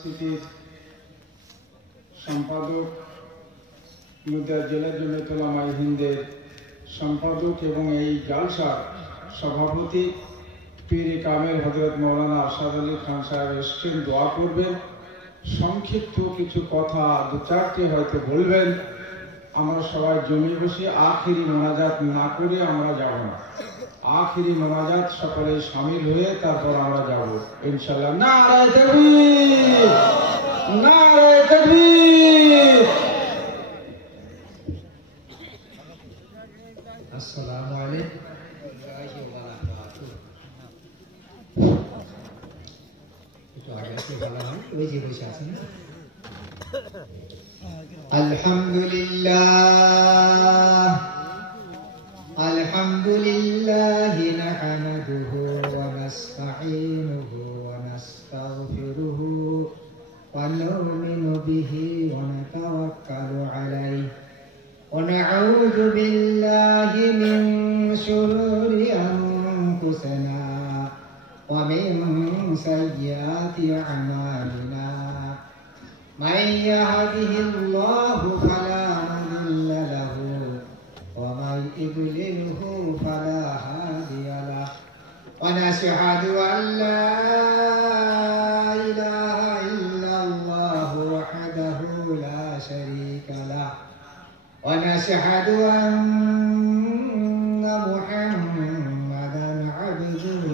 ইউনিভার্সিটির সম্পাদক, নদিয়া জেলা জমিয়ত উলামায়ে হিন্দের সম্পাদক এবং এই জালসার সভাপতি পীর কামেল হযরত মাওলানা আরশাদ আলী খান সাহেব এসেছেন, দোয়া করবেন। সংক্ষিপ্ত কিছু কথা দু চারটে হয়তো বলবেন। আমরা সবাই জমি বসে আখিরি মোনাজাত না করে আমরা যাব না। আখিরি মোনাজাত সকলে শামিল হয়ে তারপর আমরা যাব ইনশাআল্লাহ। নারে তাকবীর, নারে তাকবীর। আসসালামু আলাইকুম ওয়া বারাকাতুহু। একটু আগে আসলে ভালো হয়, ওই যে বসে আছেন। আলহামদুলিল্লাহ আলহামদুলিল্লাহি নাহমাদুহু ওয়া নাস্তাঈনুহু ওয়া নাস্তাগফিরুহু ওয়া নু'মিনু বিহি ওয়া নাতাওয়াক্কালু আলাইহি ওয়া না'উযু বিল্লাহি মিন শুরুরি আনফুসিনা ওয়া মিন সাইয়্যাতি আ'মালিনা। من يهده الله فلا مضل له ومن يضلله فلا هادي له ونشهد أن لا إله إلا الله وحده لا شريك له ونشهد أن محمدا عبده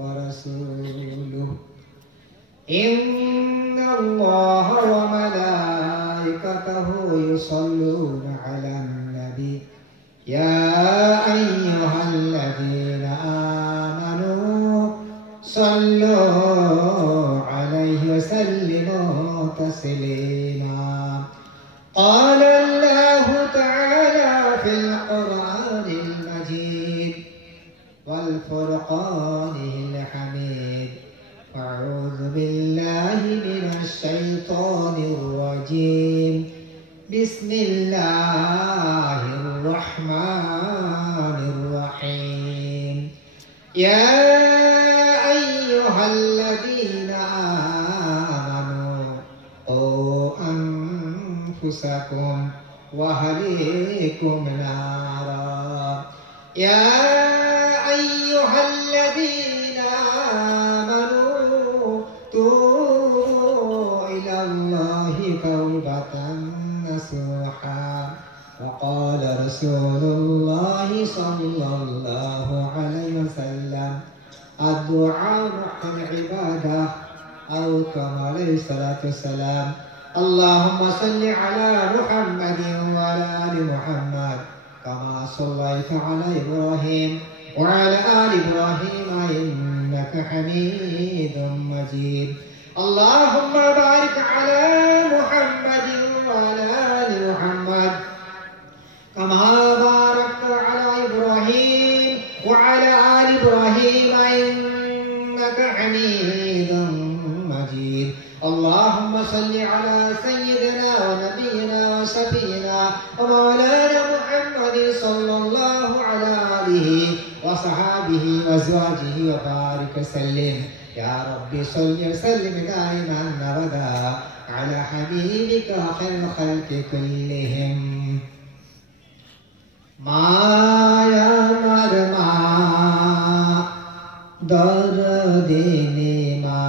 ورسوله. إن الله وملائكته يصلون على النبي يا أيها الذين آمنوا صلوا عليه وسلموا تسليما. قال الله تعالى في القرآن المجيد والفرقانه الحميد: أعوذ بالله من الشيطان الرجيم. بسم الله الرحمن الرحيم. يا أيها الذين آمنوا قوا أنفسكم وأهليكم نارا. يا أيها الذين آمنوا توبوا إلى الله توبة نصوحا. وقال رسول الله صلى الله عليه وسلم: الدعاء روح العبادة، أو كما عليه الصلاة والسلام. اللهم صل على محمد وعلى آل محمد كما صليت على إبراهيم وعلى آل إبراهيم إنك حميد مجيد. اللهم بارك على محمد وعلى آل محمد كما باركت على إبراهيم وعلى آل إبراهيم إنك حميد مجيد. اللهم صل على سيدنا ونبينا وشفينا ومولانا محمد صلى الله على آله وصحابه وأزواجه وبارك وسلم. يا رب صل وسلم دائما أبدا على حبيبك خير الخلق كلهم. মায়া মারমা দরদিনী মা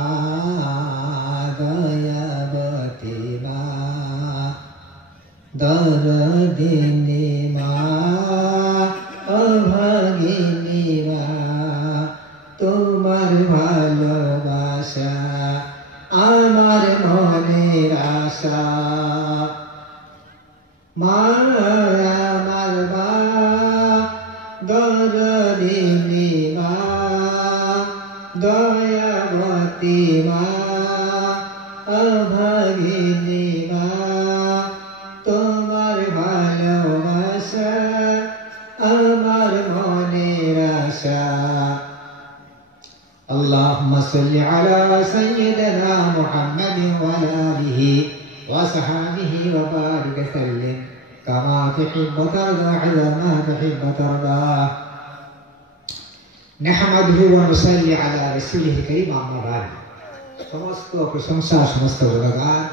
দয়াবতী মা দরদিনী মা অভাগিনী মা তোমার ভালোবাসা আমার মনের আশা। মা আমার মা দরদিনী মা দয়াবতী মা অভাগিনী মা তোমার ভালোবাসা আমার মনের আশা। اللهم صل على سيدنا محمد وعلى آله وصحبه وبارك وسلم كما تحب وترضى على ما تحب وترضى. نحمده ونصلي على رسوله الكريم. أما بعد সমস্ত প্রশংসা, সমস্ত গুণগান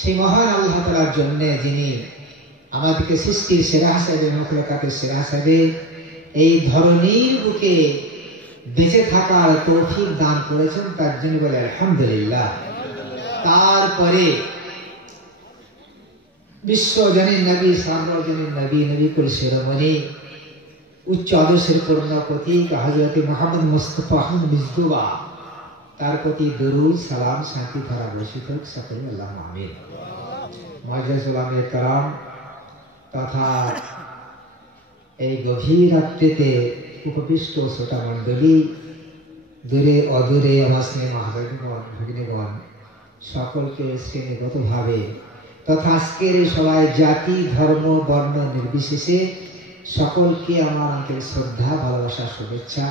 সেই মহান আল্লাহ তাআলার জন্য, যিনি আমাদেরকে সৃষ্টির সেরা হিসেবে, মখলুকাতের সেরা হিসেবে এই ধরনীর বুকে বেঁচে থাকার তৌফিক দান করেছেন। তার জন্য বলে আলহামদুলিল্লাহ। তারপরে বিশ্বজনীন নবী, সার্বজনীন নবী, নবী কুল শিরোমণি, উচ্চ আদর্শের পূর্ণ প্রতীক হযরত মুহাম্মদ মুস্তাফা আহমদ মুজতবা, তার প্রতি দরুদ সালাম শান্তি ধারা বর্ষিত হোক। সকলে আল্লাহুম্মা আমিন। মুআজ্জাজ উলামায়ে কেরাম তথা এই গভীর রাত্রিতে উপবিষ্ট শ্রোতা মণ্ডলী, দূরে অদূরে আমার স্নেহ ভগিনীগণ, সকলকে শ্রেণীগতভাবে তথা আজকের সবাই জাতি, ধর্ম, বর্ণ নির্বিশেষে সকলকে আমার আন্তরিক শ্রদ্ধা, ভালোবাসা, শুভেচ্ছা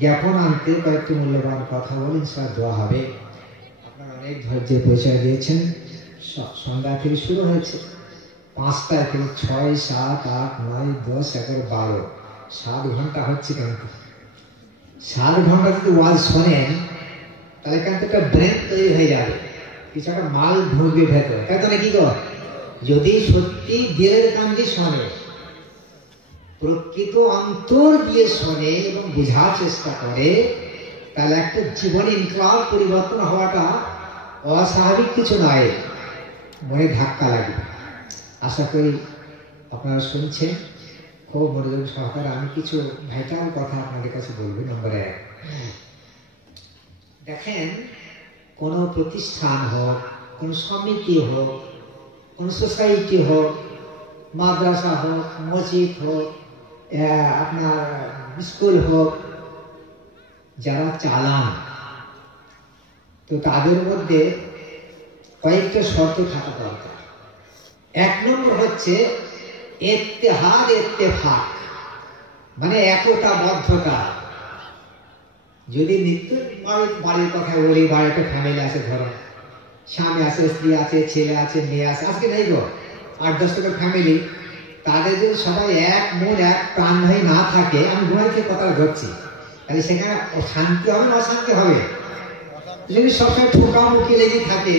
জ্ঞাপন আনতে কয়েকটি মূল্যবান কথা বলে ইনশাআল্লাহ দোয়া হবে। আপনারা অনেক ধৈর্যের পরিচয় দিয়েছেন। সন্ধ্যা থেকে শুরু হয়েছে, 5টায় থেকে 6, 7, 8, 9, 10, 11, 12, 7 ঘন্টা হচ্ছে। কিন্তু 7 ঘন্টা যদি ওয়াজ শোনেন তাহলে কিন্তু একটা ব্রেন তৈরি হয়ে যাবে, কিছু একটা মাল ঢুকবে ভেতরে, তাই তো নাকি গো? যদি সত্যি দিলের কান দিয়ে শোনে, প্রকৃত অন্তর দিয়ে শোনে এবং বোঝার চেষ্টা করে, তাহলে একটা জীবনে ইনকলাব পরিবর্তন হওয়াটা অস্বাভাবিক কিছু নয়, মনে ধাক্কা লাগে। আশা করি আপনারা শুনছেন খুব মনোযোগ সহকারে। আমি কিছু ভাইটাল কথা আপনাদের কাছে বলবো। নম্বর 1, দেখেন, কোনো প্রতিষ্ঠান হোক, কোন সমিতি হোক, কোন সোসাইটি হোক, মাদ্রাসা হোক, মসজিদ হোক, আপনার স্কুল হোক, যারা চালান, তো তাদের মধ্যে কয়েকটা শর্ত থাকা দরকার। 1 নম্বর হচ্ছে ইত্তেহাদ, ইত্তেফাক, মানে একতাবদ্ধতা। যদি নিত্য বাড়ির কথা বলি, বাড়িতে ফ্যামিলি আছে, ধরো স্বামী আছে, স্ত্রী আছে, ছেলে আছে, মেয়ে আছে, আজকে নেই গো 8-10 টাকার ফ্যামিলি, তাদের যদি সবাই এক মন এক প্রাণ হয়ে না থাকে, আমি ঘুমাইতে কথা ধরছি, তাহলে সেখানে শান্তি হবে না অশান্তি হবে? যদি সবসময় ঠোকামুখি লেগে থাকে,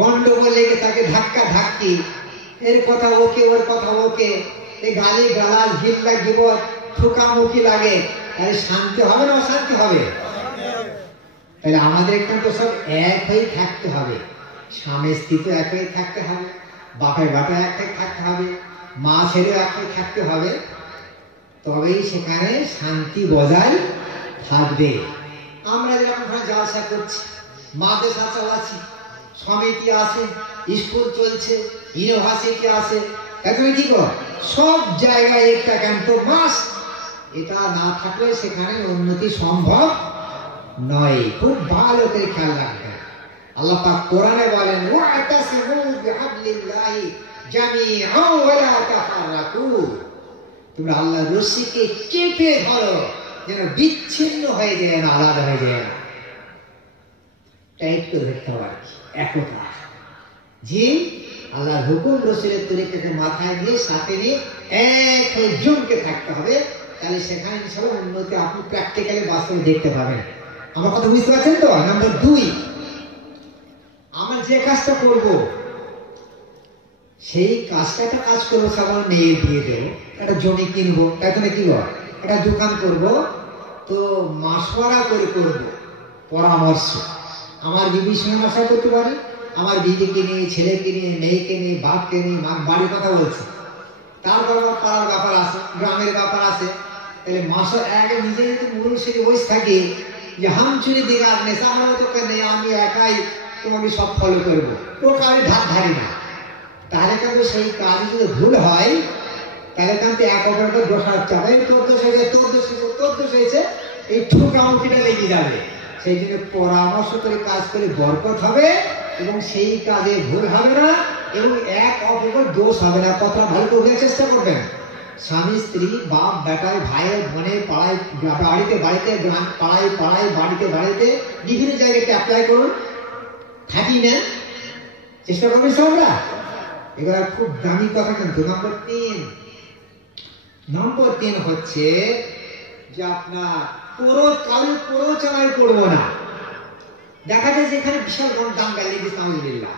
গন্ডগোল লেগে থাকে, ধাক্কা ধাক্কি, এর কথা ওকে, ওর কথা ওকে, এই গালি গালাজ, গিল্লা গিবত, ঠোকামুখি লাগে, তাহলে শান্তি হবে না অশান্তি হবে? তাহলে আমাদের এখানে তো সব এক হয়ে থাকতে হবে। স্বামী স্ত্রী তো এক হয়ে থাকতে হবে, বাপের বাটা এক হয়ে থাকতে হবে, মা ছেলে এক হয়ে থাকতে হবে, তবেই সেখানে শান্তি বজায় থাকবে। আমরা যেরকম জালসা করছি, মাদ্রাসা চালাচ্ছি, সমিতি আছে, স্কুল চলছে, ইউনিভার্সিটি আছে, এখন কি কর সব জায়গায় একটা ক্যাম্প মাস, এটা না থাকলে সেখানে উন্নতি সম্ভব নয়। খুব ভালো করে খেয়াল রাখবেন। আল্লাহ পাক কোরআনে বলেন, ওয়াতাসিমু বিহাবলিল্লাহি জামিআন ওয়া লা তাফাররাকু, তোমরা আল্লাহর রশিকে চেপে ধরো, যেন বিচ্ছিন্ন হয়ে যায় না, আলাদা হয়ে যায় না। টাইট করে ধরতে হবে, একতা। জি, আল্লাহর হুকুম, রসুলের তরিকাকে মাথায় নিয়ে, সাথে নিয়ে এক হয়ে জমকে থাকতে হবে, তাহলে সেখানে ইনশাআল্লাহ উন্নতি আপনি প্র্যাকটিক্যালি বাস্তবে দেখতে পাবেন। আমার কথা বুঝতে পারছেন তো? নাম্বার 2, আমরা যে কাজটা করব, সেই কাজটা একটা কাজ করবো, সবার মেয়ের বিয়ে দেবো, একটা জমি কিনবো, তাই তো নাকি গো? একটা দোকান করব, তো মাসওয়ারা করে করব, পরামর্শ। আমার বিবির সঙ্গে মাসওয়ারা করতে পারি, আমার বিবিকে নিয়ে, ছেলেকে নিয়ে, মেয়েকে নিয়ে, বাপকে নিয়ে, বাড়ির কথা বলছি, তারপর পাড়ার ব্যাপার আছে, গ্রামের ব্যাপার আছে। তাহলে মাসে আগে নিজে যদি মুরুল সেরে বসে থাকি যে হাম চুরি দিগার নেশা, আমার তো নেই, আমি একাই তোমাকে সব ফলো করবো, ও কারো ধার ধারি না, তাহলে কিন্তু সেই কাজ যদি ভুল হয়, তাহলে কিন্তু এক অপরকে দোষারোপ চাবে, তোর দোষ হয়েছে, তোর দোষ হয়েছে, তোর দোষ হয়েছে, এই ঠোকামুখিটা লেগে যাবে। সেই জন্য পরামর্শ করে কাজ করে বরকত হবে, এবং সেই কাজে ভুল হবে না, এবং এক অপরের দোষ হবে না। কথা ভালো করে চেষ্টা করবেন। স্বামী স্ত্রী, বাপ বেটায়, ভাইয়ের বোনের, পাড়ায় বাড়িতে বাড়িতে, গ্রাম পাড়ায় পাড়ায়, বাড়িতে বাড়িতে, বিভিন্ন জায়গায় অ্যাপ্লাই করুন, থাকি নেন, চেষ্টা করবেন আমরা। এগুলো খুব দামি কথা। কিন্তু নম্বর 3 হচ্ছে যে আপনার প্ররোচনায় পড়বো না। দেখা যায় যে এখানে বিশাল দাঙ্গা লেগেছে, আলহামদুলিল্লাহ।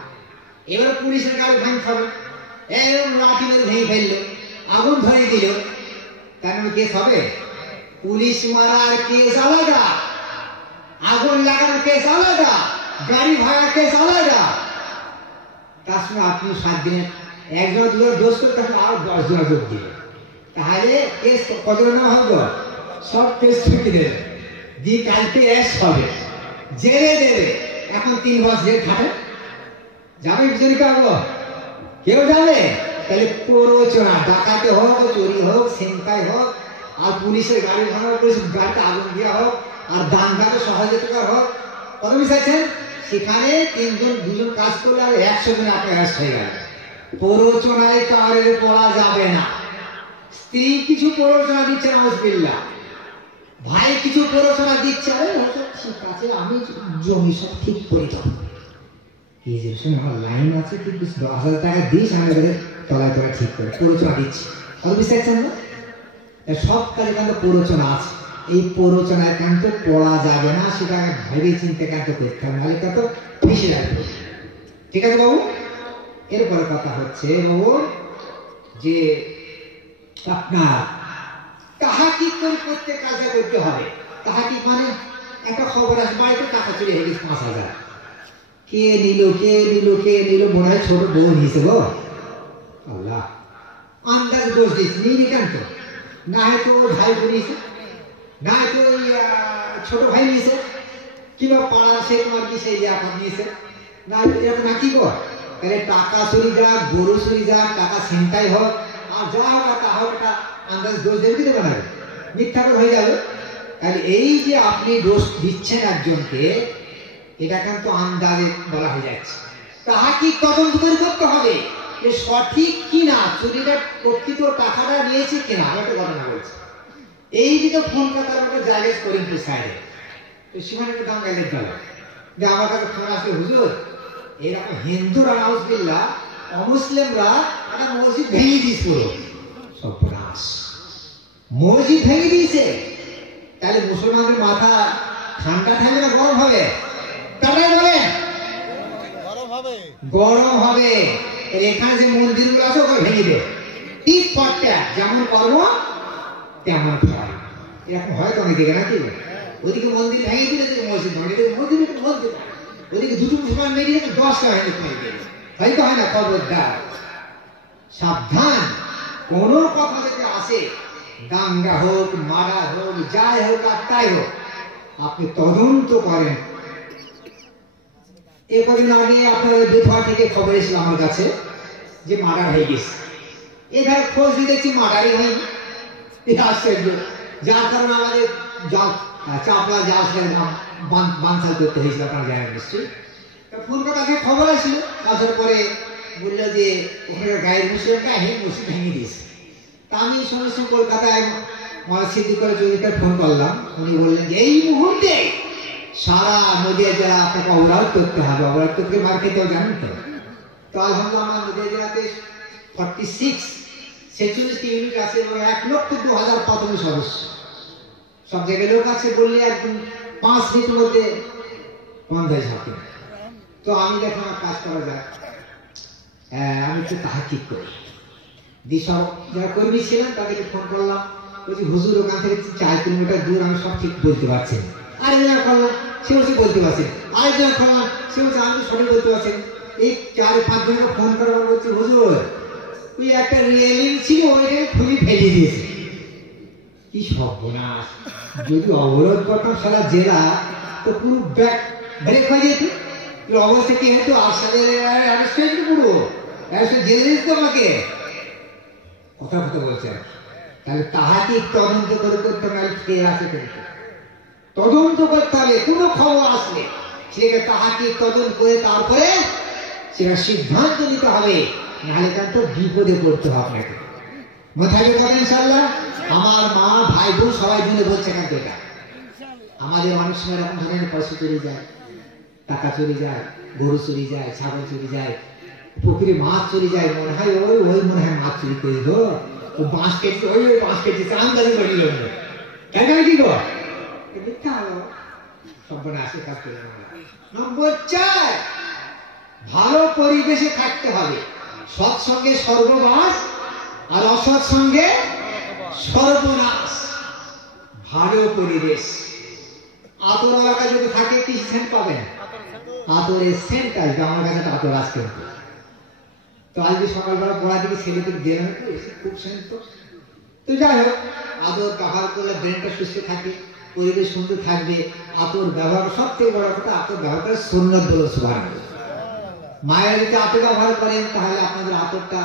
এবার পুলিশের গাড়ি ভাঙতে হবে, এরকম লাঠি মেরে ভেঙে ফেললো, আগুন ধরিয়ে দিল, তার মানে কেস হবে? পুলিশ মারার কেস আলাদা, আগুন লাগানোর কেস আলাদা, গাড়ি ভাঙার কেস আলাদা। তার সঙ্গে আপনি 7 দিনের একজন দুজন দোষ করে তখন আরো 10 জন যোগ দিল, তাহলে কেস কতজন নেওয়া হবে? সব কেস ছুটি দেবে, দিয়ে কালকে অ্যারেস্ট হবে, জেলে দেবে। এখন 3 মাস জেল খাটে, যাবে বিজয়ী কাগো কেউ যাবে? তাহলে প্ররোচনা, ডাকাতে হোক, চুরি হোক, ছিনতাই হোক, আর পুলিশের গাড়ি ভাঙা, পুলিশের গাড়িতে আগুন দেওয়া হোক, আর দাঙ্গাতে সহযোগিতা হোক, কত বিষাচ্ছেন? সেখানে 3 জন 2 জন কাজ করলে আর 100 জন আপনার অ্যারেস্ট হয়ে গেল। প্ররোচনায় কারের পড়া যাবে না। স্ত্রী কিছু প্ররোচনা দিচ্ছে না, নাউজুবিল্লাহ, ভাই কিছু প্ররোচনা দিচ্ছে, ঠিক আছে আমি জমি সব ঠিক করে দেবো, এই যে আমার লাইন আছে, কিন্তু 10,000 টাকা দিস, আমি তলায় তলায় ঠিক করে প্ররোচনা দিচ্ছি, কত বিষাচ্ছেন না? সব কাজে কিন্তু প্ররোচনা আছে, এই প্ররোচনায় কিন্তু পড়া যাবে না, সেটা ভেবে চিন্তে কিন্তু করতে হবে, নাহলে কিন্তু ফেঁসে যাবে। ঠিক আছে বাবু? এরপরে কথা হচ্ছে বাবু যে আপনার তাহাকিক করে প্রত্যেক কাজে করতে হবে। তাহাকিক মানে একটা খবর আসে, বাড়িতে টাকা চুরি হয়ে গেছে 5,000, কে নিল কে নিল কে নিল, মনে হয় ছোট বোন হিসেবে, আল্লাহ আন্দাজ দোষ দিচ্ছে, নিয়ে কেন তো, না হয়তো ভাই নিয়েছে, না হয়তো ওই ছোট ভাই নিয়েছে, কিংবা পাড়ার সে তোমার কি সেই এখন নিয়েছে, না এরকম না কি কর, তাহলে টাকা চুরি যাক, গরু চুরি যাক, টাকা ছিনতাই হোক, আর যা হোক তা হোক, এটা আন্দাজ দোষ দেবে, দিতে পারে মিথ্যা করে হয়ে যাবে। তাহলে এই যে আপনি দোষ দিচ্ছেন একজনকে, এটা কিন্তু আন্দাজে বলা হয়ে যাচ্ছে। তাহাকিক তদন্ত করে করতে হবে যে সঠিক কিনা, চুরিটা প্রকৃত টাকাটা নিয়েছে কিনা। আমি একটা ঘটনা বলছি, এই দিকে ফোন কাটার মধ্যে জায়গা করিমপুর সাইডে, তো সেখানে একটা দাঙ্গা লেগে গেল, যে আমার কাছে ফোন আসলে, হুজুর এরকম হিন্দুরা নাউজুবিল্লাহ, অমুসলিমরা একটা মসজিদ ভেঙে দিয়েছিল, সর্বনাশ, মসজিদ ভেঙে দিয়েছে। তাহলে মুসলমানদের মাথা ঠান্ডা থাকবে না গরম হবে? তারাই বলেন গরম হবে। এখানে যে মন্দিরগুলো আছে ওখানে ভেঙে দেবে, ঠিক পটটা, যেমন কর্ম তেমন ফল, এরকম হয় তো অনেক দিকে নাকি? ওদিকে মন্দির ভেঙে দিলে মসজিদ ভাঙে, মন্দির মন্দির, ওদিকে 2টো মুসলমান মেরে দিলে 10টা হয়তো হয় না। খবরদার, সাবধান, কোন কথা যদি আসে, দাঙ্গা হোক, মারা হোক, যাই হোক আর তাই হোক, আপনি তদন্ত করেন। এ কদিন আগে আপনার দুধা থেকে খবর এসেছিল আমার কাছে যে মার্ডার হয়ে গেছে, এখানে খোঁজ দিয়ে দেখছি মার্ডারই হয়নি, আশ্চর্য। যার কারণে আমাদের চাপড়া জাহাজ বানসাল করতে হয়েছিল, আপনারা জানেন নিশ্চয়ই। ফোন করে তাকে খবর আসছিল, আসার পরে বললো যে ওখানে গায়ের মুসলিমটা মসজিদ ভেঙে দিয়েছে। তা আমি সঙ্গে সঙ্গে কলকাতায় সিদ্ধি করে জমিকে ফোন করলাম, উনি বললেন যে এই মুহূর্তে সারা নদীয়া জেলা আপনাকে অবরোধ করতে হবে, অবরোধ করতে মার খেতেও জানেন তো। তো আলহামদুলিল্লাহ আমার নদীয়া জেলাতে 46 ইউনিট আছে এবং 1,02,000 প্রাথমিক সদস্য, সব জায়গায় লোক আছে, বললে একদম 5 মিনিটের মধ্যে বন্ধ হয়ে যাবে। তো আমি দেখলাম আমার কাজ করা যায়, আমি একটু তাহাকিক করি, সব যারা কর্মী ছিলেন তাদেরকে ফোন করলাম, বলছি হুজুর ওখান থেকে 4 কিলোমিটার দূর, আমি সব ঠিক বলতে পারছি। আরেকজন করলাম, সে বলছে বলতে পারছেন। আরেকজন করলাম, সে বলছে আমি সঠিক বলতে পারছেন। এই 4-5 জনকে ফোন করার বলছি হুজুর ওই একটা রেলিং ছিল, ওইটাকে খুলে ফেলে দিয়েছে। কি সর্বনাশ, যদি অবরোধ করতাম সারা জেলা, তো পুরো ব্রেক হয়ে যেত, অবস্থা কি হতো? আর সাথে পুরো জেলে দিত আমাকে, কথা কথা বলছে। তাহলে তাহাকে তদন্ত করে করতে হবে, খেয়ে আসে কিন্তু তদন্ত করতে হবে। কোনো খবর আসলে সেটাকে তাহাকে তদন্ত করে তারপরে সেটা সিদ্ধান্ত নিতে হবে, নাহলে কিন্তু বিপদে পড়তে হবে আপনাকে। মাথায় কথা ইনশাআল্লাহ। আমার মা ভাই বোন সবাই মিলে বলছে কেন এটা, আমাদের অনেক সময় এরকম ধরনের পয়সা চলে যায়, টাকা চলে যায়, গরু চলে যায়, ছাগল চলে যায়, পুকুরে মাছ চলে যায়, মনে হয় ওই মনে হয় মাছ চুরি করে দিল, ও বাঁশ কেটে ওই বাঁশ কেটেছে, আন্দাজে করিল কেন কি গো মিথ্যা হলো। সর্বনাশের কাজ করে আমরা। নম্বর 4, ভালো পরিবেশে থাকতে হবে। সৎসঙ্গে স্বর্গবাস আর অসৎ সঙ্গে সর্বনাশ। ভালো পরিবেশ, আতর এলাকা যদি থাকে কি সেন্ট পাবেন? আতরের সেন্ট আসবে। আমার কাছে আতর আসতে হবে। তো আজকে সকালবেলা পড়া দিকে ছেলেদের দিয়ে হয় তো খুব সেন্ট। তো যাই হোক, আতর ব্যবহার করলে ব্রেনটা সুস্থ থাকে, পরিবেশ সুন্দর থাকবে। আতর ব্যবহার সব থেকে বড় কথা, আতর ব্যবহার করে সুন্নত বলে সুবহানাল্লাহ। মায়েরা যদি আতর ব্যবহার করেন তাহলে আপনাদের আতরটা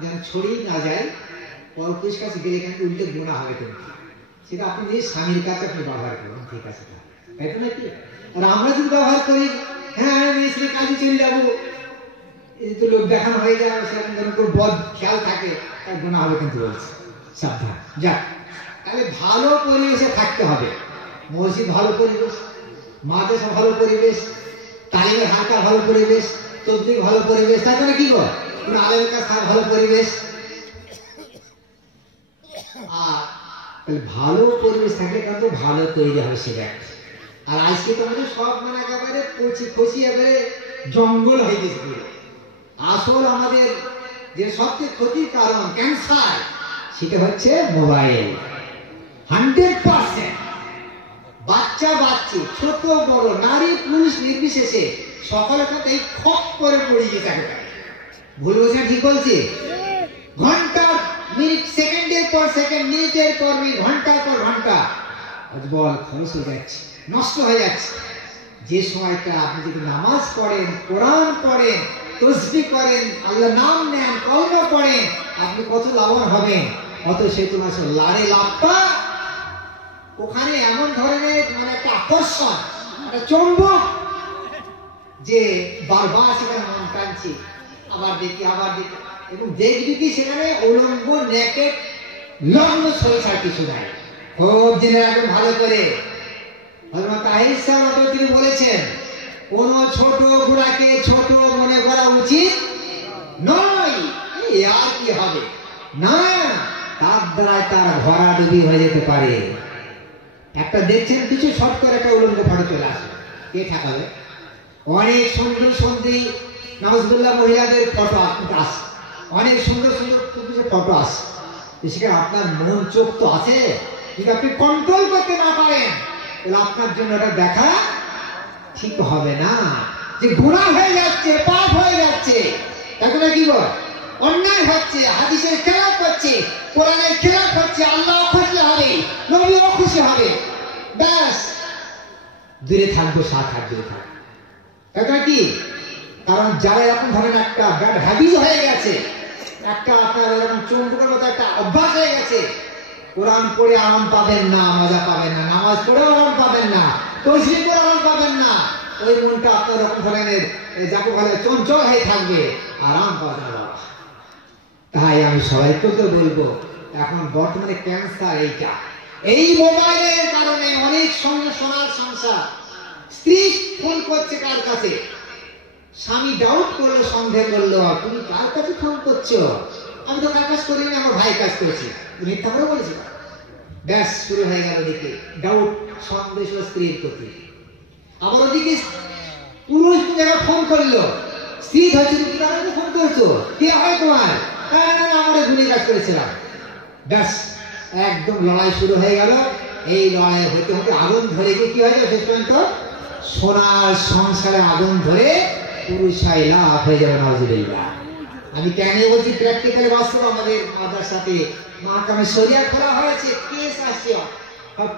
যেন ছড়িয়ে না যায়, পরপুরুষ কাছে গেলে কিন্তু উল্টে গুণা হবে। কিন্তু সেটা আপনি নিজের স্বামীর কাছে আপনি ব্যবহার করুন, ঠিক আছে? তাই তো নাকি? আর আমরা যদি ব্যবহার করি, হ্যাঁ আমি স্ত্রীর কাজে চলে যাবো, এই তো লোক দেখানো হয়ে যায়, সেরকম যেন কোনো বদ খেয়াল থাকে, তার গুণা হবে কিন্তু বলছে। সাবধান। যাক, তাহলে ভালো পরিবেশে থাকতে হবে। মসজিদ ভালো পরিবেশ, মাদ্রাসা ভালো পরিবেশ, তালিমের হালকা ভালো পরিবেশ, তবলিগ ভালো পরিবেশ, তারপরে কি বল কোনো আলেমের কাছে ভালো পরিবেশ। আর তাহলে ভালো পরিবেশ থাকলে কিন্তু ভালো তৈরি হবে সে ব্যক্তি। আর আজকে তো আমাদের সব মানে একেবারে কচি খসি একেবারে জঙ্গল হয়ে গেছে। আসল আমাদের যে সবচেয়ে ক্ষতির কারণ ক্যান্সার, সেটা হচ্ছে মোবাইল। 100% বাচ্চা বাচ্চি, ছোট বড়, নারী পুরুষ নির্বিশেষে সকলের সাথে এই খপ করে পড়ে গেছে একেবারে। ভুল বলছে ঠিক বলছি? ঘন্টা মিনিট, সেকেন্ডের পর সেকেন্ড, মিনিটের পর মিনিট, ঘন্টার পর ঘন্টা বল খরচ হয়ে যাচ্ছে, নষ্ট হয়ে যাচ্ছে। যে সময়টা আপনি যদি নামাজ পড়েন, কোরআন পড়েন, তসবিহ করেন, আল্লাহর নাম নেন, কলমা পড়েন, আপনি কত লাভবান হবেন। অত সে তোমার লারে লাভটা ওখানে এমন ধরনের মানে একটা আকর্ষণ, একটা চুম্বক, যে বারবার সেখানে মন টানছে, আবার দেখি আবার দেখি। এবং দেখবি কি সেখানে উলঙ্গ নেকেড লগ্ন সংসার কিছু নাই। খুব জেনে রাখবেন ভালো করে। হযরত তাহির সাহেব তিনি বলেছেন, কোন ছোট ঘোড়াকে ছোট মনে করা উচিত নয়। আর কি হবে না, তার দ্বারা তার ভরাডুবি হয়ে যেতে পারে। একটা দেখছেন কিছু শর্ট করে একটা উলঙ্গ ফটো চলে আসে, কে ঠেকাবে? অনেক সুন্দর সুন্দরী নাউজুবিল্লাহ মহিলাদের ফটো আসে, অনেক সুন্দর সুন্দর ফটো আসে। সেখানে আপনার মন চোখ তো আছে, যদি আপনি কন্ট্রোল করতে না পারেন তাহলে আপনার জন্য এটা দেখা ঠিক হবে না। যে গুনাহ হয়ে যাচ্ছে, পাপ হয়ে যাচ্ছে, এখন কি বল অন্যায় হচ্ছে, হাদিসের খেলাফ হচ্ছে, কোরআনের খেলাফ হচ্ছে, আল্লাহ খুশি হবে, নবীও খুশি হবে, ব্যাস দূরে থাকবো, সাথ হাত দূরে থাকবো। এটা কি? কারণ যারা এরকম ধরেন একটা ব্যাড হ্যাবিট হয়ে গেছে, একটা আপনার এরকম চুম্বকের মতো একটা অভ্যাস হয়ে গেছে, কোরআন পড়ে আরাম পাবেন না, মজা পাবেন না, নামাজ পড়ে আরাম পাবেন না, তসবিহ করে আরাম পাবেন না, ওই মনটা আপনার এরকম ধরনের যাকে বলে চঞ্চল হয়ে থাকবে, আরাম পাবেন না। তাই আমি সবাইকে বলবো, এখন বর্তমানে ক্যান্সার এইটা, এই মোবাইলের কারণে অনেক সঙ্গে সোনার সংসার। স্ত্রী ফোন করছে কার কাছে, স্বামী ডাউট করলো, সন্দেহ করলো, তুমি কার কাছে ফোন করছো? আমি তো কাজ করিনি, আমার ভাই কাজ করেছি, মিথ্যা করে বলেছি। ব্যাস শুরু হয়ে গেল ওদিকে ডাউট, সন্দেহ স্ত্রীর প্রতি। আবার ওদিকে পুরুষ যারা ফোন করলো, স্ত্রী হয়েছে, তুমি কার কাছে ফোন করছো? কে হয় তোমার? আমরা গুলি কাজ করেছিলাম। ব্যাস একদম লড়াই শুরু হয়ে গেল। এই লড়াই হতে হতে আগুন ধরে গিয়ে কি হয়ে যাবে শেষ পর্যন্ত সোনার সংসারে আগুন ধরে পুরুষাই লাভ হয়ে যাবে। নাউজুবিল্লাহ। আমি কেন বলছি, প্র্যাকটিক্যাল বাস্তব আমাদের মাদ্রাসাতে মাহকামে শরিয়া করা হয়েছে, কেস আসছে, সব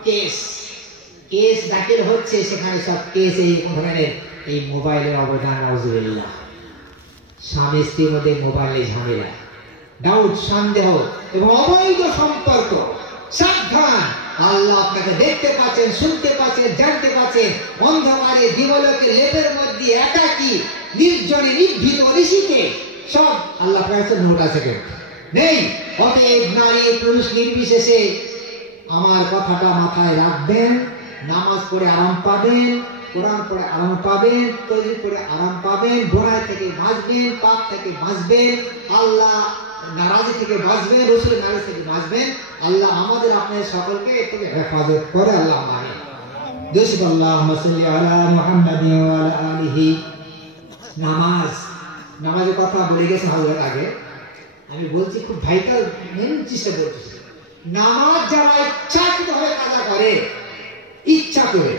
কেস দাখিল হচ্ছে, সেখানে সব কেস এই ধরনের এই মোবাইলের অবদান। নাউজুবিল্লাহ। স্বামী স্ত্রীর মধ্যে মোবাইলের ঝামেলা, ডাউট, সন্দেহ এবং অবৈধ সম্পর্ক। সাবধান, আল্লাহ আপনাকে দেখতে পাচ্ছেন, শুনতে পাচ্ছেন, জানতে পাচ্ছেন। অন্ধকারে দিবলোকে লেপের মধ্যে একাকী নির্জনে নির্ভীত ঋষিকে সব আল্লাহ কাছে নোট আছে নেই। অতএব নারী পুরুষ নির্বিশেষে আমার কথাটা মাথায় রাখবেন। নামাজ পড়ে আরাম পাবেন, কোরআন পড়ে আরাম পাবেন, তসবিহ পড়ে আরাম পাবেন, গোনাহ থেকে বাঁচবেন, পাপ থেকে বাঁচবেন, আল্লাহ নারাজি থেকে বাঁচবেন, রাসূলের নারাজি থেকে বাঁচবেন। আল্লাহ আমাদের আপনাদের সকলকে হেফাজত করে। আল্লাহ আমিন। দোষী আল্লাহুম্মা সাল্লি আলা মুহাম্মাদিন ওয়া আলা আলিহি। নামাজের কথা বলে গেছে হযরত আগে, আমি বলছি খুব ভাইটাল মেন জিনিসটা বলছি। নামাজ যারা ইচ্ছাকৃতভাবে কাজা করে, ইচ্ছা করে,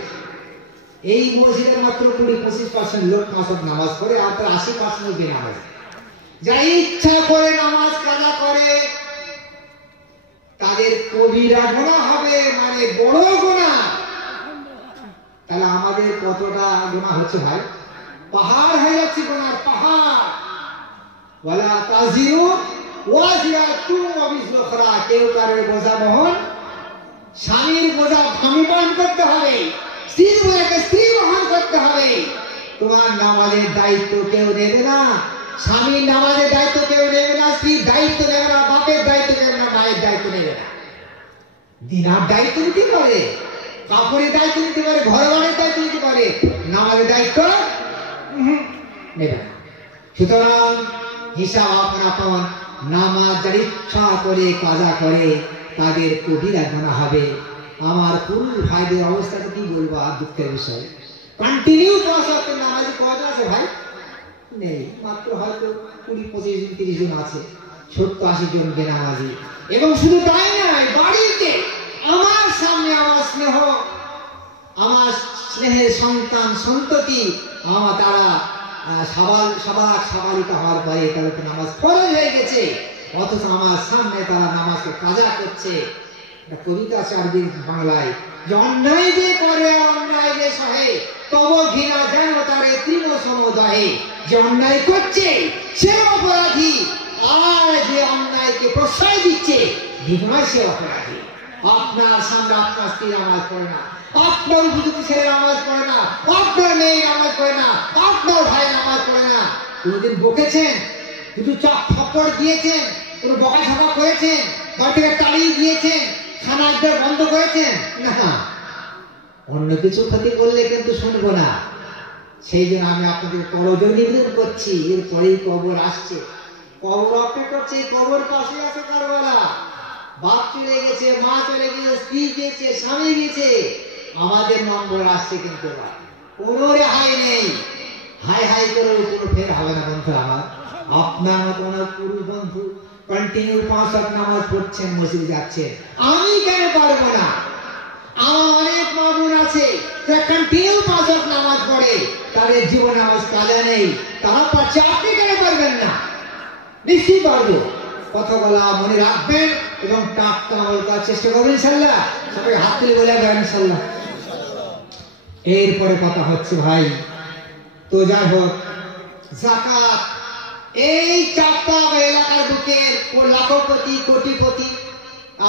এই মসজিদের মাত্র 20-25% লোক মাসব নামাজ পড়ে, আর তার 80% বেনামাজ। যারা ইচ্ছা করে নামাজ কাজা করে তাদের কবিরা গুনাহ হবে, মানে বড় গুনাহ। তাহলে আমাদের কতটা গুনাহ হচ্ছে ভাই? পাহাড় হয়ে যাচ্ছে গুনাহ, পাহাড়। ওয়ালা তাজিরু ওয়াজিরাতুন ওয়া বিজরু উখরা। কেউ কারোর বোঝা বহন, স্বামীর বোঝা স্বামী বহন করতে হবে, স্ত্রীর বোঝাকে স্ত্রী বহন করতে হবে। তোমার নামাজের দায়িত্ব কেউ নেবে না, স্বামীর নামাজের দায়িত্ব কেউ নেবে না, স্ত্রীর দায়িত্ব নেবে না, বাপের দায়িত্ব নেবে না, মায়ের দায়িত্ব নেবে না। দিনার দায়িত্ব নিতে পারে, কাপড়ের দায়িত্ব নিতে পারে, ঘরবাড়ির দায়িত্ব নিতে পারে, নামাজের দায়িত্ব নেবে না। সুতরাং হিসাব আপন। নামাজ যারা ইচ্ছা করে কাজা করে তাদের কবিরা গুনাহ হবে। আমার পুরুষ ভাইদের অবস্থাটা কি বলবো, আর দুঃখের বিষয়। কন্টিনিউ নামাজি কয়টা আছে ভাই? নেই, মাত্র হয়তো 20-25 জন 30 জন আছে, 70-80 জন বেনামাজি। এবং শুধু তাই নয়, বাড়িতে আমার সামনে আমার স্নেহের সন্তান সন্ততি, আমার তারা সাবালিকা হওয়ার পরে তাদের নামাজ ফরজ হয়ে গেছে, অথচ আমার সামনে তারা নামাজকে কাজা করছে। কবিতা আছে আরবি বাংলায়, যে অন্যায় যে করে অন্যায় যে সহে, তব ঘৃণা যেন তারে তৃণ সমদহে। যে অন্যায় করছে সে অপরাধী, আর যে অন্যায়কে প্রশ্রয় দিচ্ছে বিনয় সে অপরাধী। আপনার সামনে আপনার স্ত্রী নামাজ পড়ে না, আপনার উপযুক্ত ছেলে নামাজ পড়ে না, আপনার মেয়ে নামাজ পড়ে না, আপনার ভাই নামাজ পড়ে না। কোনদিন বকেছেন, শুধু থাপ্পড় দিয়েছেন, কোনো বকাঝকা করেছেন, ঘর থেকে তাড়িয়ে দিয়েছেন, খানা একবার বন্ধ করেছেন না, অন্য কিছু ক্ষতি করলে কিন্তু শুনবো না। সেই জন্য আমি আপনাদের করজোড়ে নিবেদন করছি, এরপরেই কবর আসছে, কবর অপেক্ষা করছে। কবর পাশে আছে কারবালা, বাপ চলে গেছে, মা চলে গেছে, স্ত্রী গেছে, স্বামী গেছে, আমাদের নম্বর আসছে, কিন্তু কোনো রেহাই নেই। হাই হাই করে কোনো ফের হবে না বন্ধু আমার। আপনার মতো ওনার পুরুষ বন্ধু কন্টিনিউ 5 ওয়াক্ত নামাজ পড়ছেন, মসজিদে যাচ্ছেন, আমি কেন পারবো না? আমার অনেক মা বোন আছে যারা কন্টিনিউ 5 ওয়াক্ত নামাজ পড়ে, তাদের জীবনে নামাজ কাজা নেই, তারা পারছে, আপনি কেন পারবেন না? নিশ্চয়ই পারবো। কথা বলা মনে রাখবেন এবং টাকটা আমল করার চেষ্টা করবেন ইনশাআল্লাহ। সবাই হাত তুলে বলে ইনশাআল্লাহ। এরপরে কথা হচ্ছে ভাই, তো যাই হোক, যাকাত এই চাপটা এলাকার বুকের লাখপতি কোটিপতি,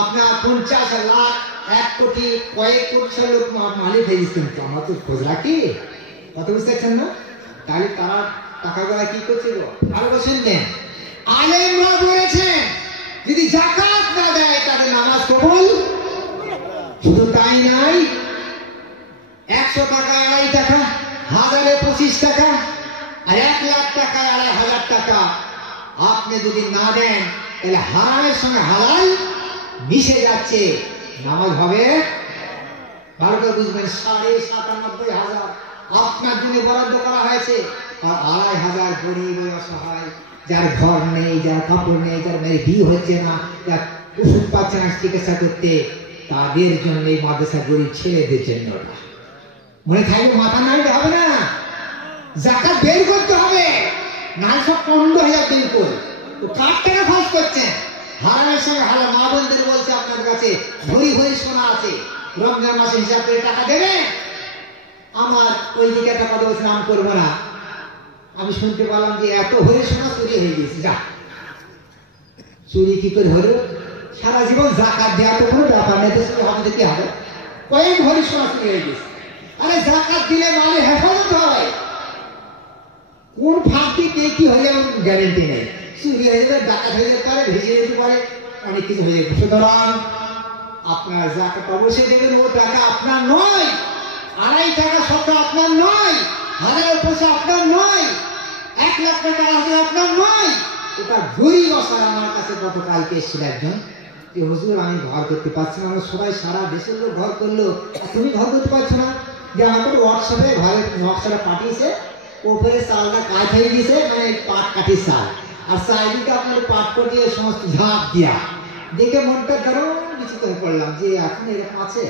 আপনার 50 লাখ 1 কোটি কয়েক কোটি লোক মালিক হয়ে গেছেন। আমরা তো খোঁজ রাখি, কত বুঝতে পারছেন না? তাহলে তারা টাকাগুলা কি করছিল? আরো শুনবেন, আলেমরা বলেছেন যদি যাকাত না দেয় তাদের নামাজ কবুল। শুধু তাই নাই, 100 টাকা 2.5 টাকা, 1000-এ 25 টাকা, আর 1 লাখ টাকা 2.5 টাকা আপনি যদি না দেন, তাহলে হারামের সঙ্গে হালাল মিশে যাচ্ছে, নামাজ হবে। ভালো করে বুঝবেন, 97,500 আপনার জন্য বরাদ্দ করা হয়েছে, আর 2,500 গরিব অসহায়, যার ঘর নেই, যার কাপড় নেই, যার মেয়ের বিয়ে হচ্ছে না, যার ওষুধ পাচ্ছে না চিকিৎসা করতে, তাদের জন্য এই মাদ্রাসা, গরিব ছেলেদের জন্য। মনে থাকবে, মাথা নাড়তে হবে না, যাকাত বের করতে হবে, না সব পণ্ড হয়ে যাবে বিলকুল। তো কার টাকা খরচ করছেন? হারামের সঙ্গে হারাম। মা বোনদের বলছে, আপনার কাছে ভরি ভরি সোনা আছে, রমজান মাসে হিসাব করে টাকা দেবে। আমার ওই দিকে একটা কথা বলছে, নাম করবো না, আমি শুনতে পেলাম যে এত ভরি সোনা চুরি হয়ে গেছে। যা, চুরি কি করে হলো? সারা জীবন যাকাত দেওয়া তো কোনো ব্যাপার নেই, আমাদের কি হবে? কয়েক ভরি সোনা চুরি হয়ে গেছে। আরে যাকাত দিলে মালে হেফাজত হয়, কোন ফাঁকি কে কি হয়ে যাবে গ্যারেন্টি নেই। চুরি হয়ে যাবে, ডাকাত হয়ে যেতে পারে, ভেজে যেতে পারে, অনেক কিছু হয়ে যাবে। সুতরাং আপনার যাকাত অবশ্যই দেবেন। ও টাকা আপনার নয়, 2.5 টাকা সবটা আপনার নয়, 1000 পয়সা আপনার নয়, 1 লাখ টাকা আছে আপনার নয়, এটা গরিব অসহায়। আমার কাছে গতকালকে এসেছিল একজন, যে হুজুর আমি ঘর করতে পারছি না, আমরা সবাই সারা দেশের লোক ঘর করলো, তুমি ঘর করতে পারছো না? যে আমাদের ওয়ার্কশপে ঘরে নকশাটা পাঠিয়েছে, উপরে চালটা কাজ হয়ে গেছে, মানে পাট কাঠির চাল, আর চারিদিকে আপনার পাট কটিয়ে সমস্ত ঝাঁপ দিয়া। দেখে মনটা দারুণ বিচিত্র হয়ে পড়লাম যে এখন এরকম আছে।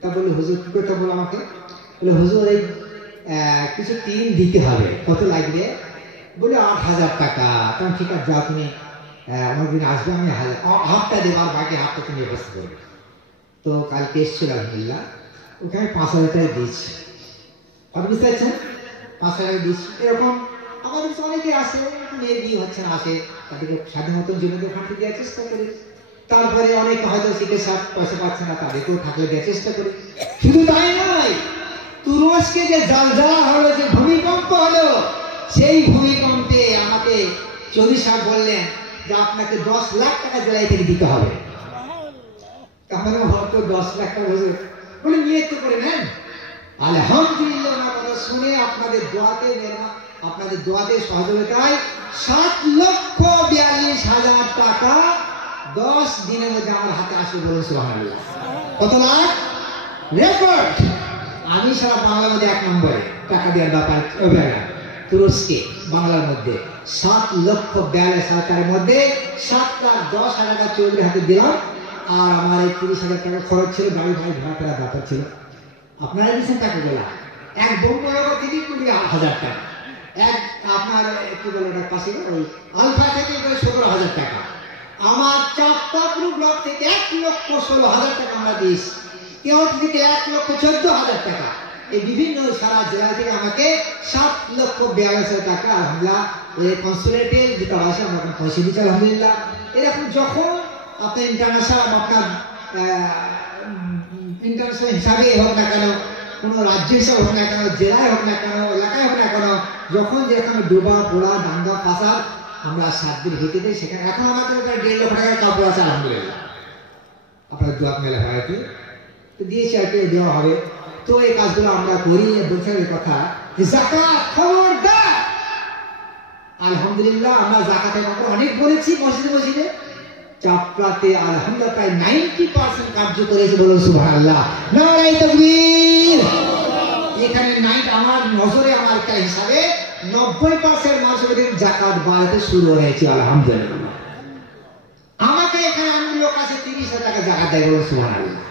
তা বলি হুজুর কি করতে বলো আমাকে? বলে হুজুর এই কিছু টিন দিতে হবে। কত লাগবে? বলে 8,000 টাকা। তখন ঠিক আছে, যাও তুমি অনেকদিন আসবে, আমি হাফটা দেবো আর বাকি হাফটা তুমি ব্যবস্থা করবে। তো কালকে এসছিল আলহামদুলিল্লাহ, ওকে আমি 5,000 টাকা দিয়েছি। কত বুঝতে পারছেন? 5,000 টাকা দিচ্ছি। এরকম আমাদের অনেকে আসে, মেয়ের বিয়ে হচ্ছে না, আসে, তাদেরকে স্বাধীন মতন জীবনে ফাঁকি দেওয়ার চেষ্টা করি। তারপরে অনেকে হয়তো চিকিৎসা পয়সা পাচ্ছে না, তাদেরকেও থাকলে দেওয়ার চেষ্টা করি। শুধু তাই নয়, তুরস্কে যে জালজালা হলো, যে ভূমিকম্প হলো, সেই ভূমিকম্পে আমাকে চৌধুরী সাহেব বললেন যে আপনাকে 10 লাখ টাকা জেলায় থেকে দিতে হবে। তাহলে হয়তো 10 লাখ টাকা বলে নিয়ত করে নেন। আলহামদুলিল্লাহ, আমার কথা শুনে আপনাদের দোয়াতে সহযোগিতায় 7,42,000 টাকা 10 দিনের মধ্যে আমার হাতে আসবে। বলুন সুবহানাল্লাহ। কত লাখ? রেকর্ড। আমি সারা বাংলার মধ্যে 1 নম্বরে টাকা দেওয়ার ব্যাপার। তুরস্কে বাংলার মধ্যে 7,42,000 টাকার মধ্যে 7,10,000 টাকা চৌধুরীর হাতে দিলাম। আর আমার 30,000 টাকা খরচ ছিল, গাড়ি ভাড়া ভাড়া করার ব্যাপার ছিল। আপনারা দিচ্ছেন টাকা গোলা। এক বোম্বাইয়ের থেকে 20,000 টাকা, এক আপনার কি বলে ওটা পাশে ওই আলফা থেকে 17,000 টাকা, আমার চাঁদপুর ব্লক থেকে 1,16,000 টাকা আমরা দিয়েছি, কেউ থেকে 1,14,000 টাকা। এই বিভিন্ন সারা জেলা থেকে আমাকে 7,42,000 টাকা আলহামদুলিল্লাহ এই কনসুলেটের দূতাবাসে আমরা পয়সা দিচ্ছি আলহামদুলিল্লাহ। এরকম যখন আপনার ইন্টারন্যাশনাল আপনার ইন্টারন্যাশনাল হিসাবে হোক না কেন, কোনো রাজ্য হিসাবে হোক না কেন, জেলায় হোক না কেন, এলাকায় হোক না কেন, যখন যেখানে ডোবা পোড়া দাঙ্গা ফাসাদ আমরা 7 দিন ভিত্তিতে সেখানে এখন আমাদের 1.5 লক্ষ টাকার কাপড় আছে আলহামদুলিল্লাহ। আপনার দোয়া মেলা হয় কি তো দিয়েছি আর কি, দেওয়া হবে। তো এই কাজগুলো আমরা করি। বলছেন এই কথা যাকাত, খবরদার। আলহামদুলিল্লাহ আমরা যাকাতের কথা অনেক বলেছি মসজিদে। চাপড়াতে আলহামদুলিল্লাহ প্রায় 90% কার্য করেছে। বলুন সুবহানাল্লাহ, নারায়ে তাকবীর। এখানে আমার নজরে আমার একটা হিসাবে 90% মানুষের যাকাত বাড়াতে শুরু হয়েছে আলহামদুলিল্লাহ। আমাকে এখানে এমন লোক আছে 30,000 টাকা যাকাত দেয়। বলুন সুবহানাল্লাহ।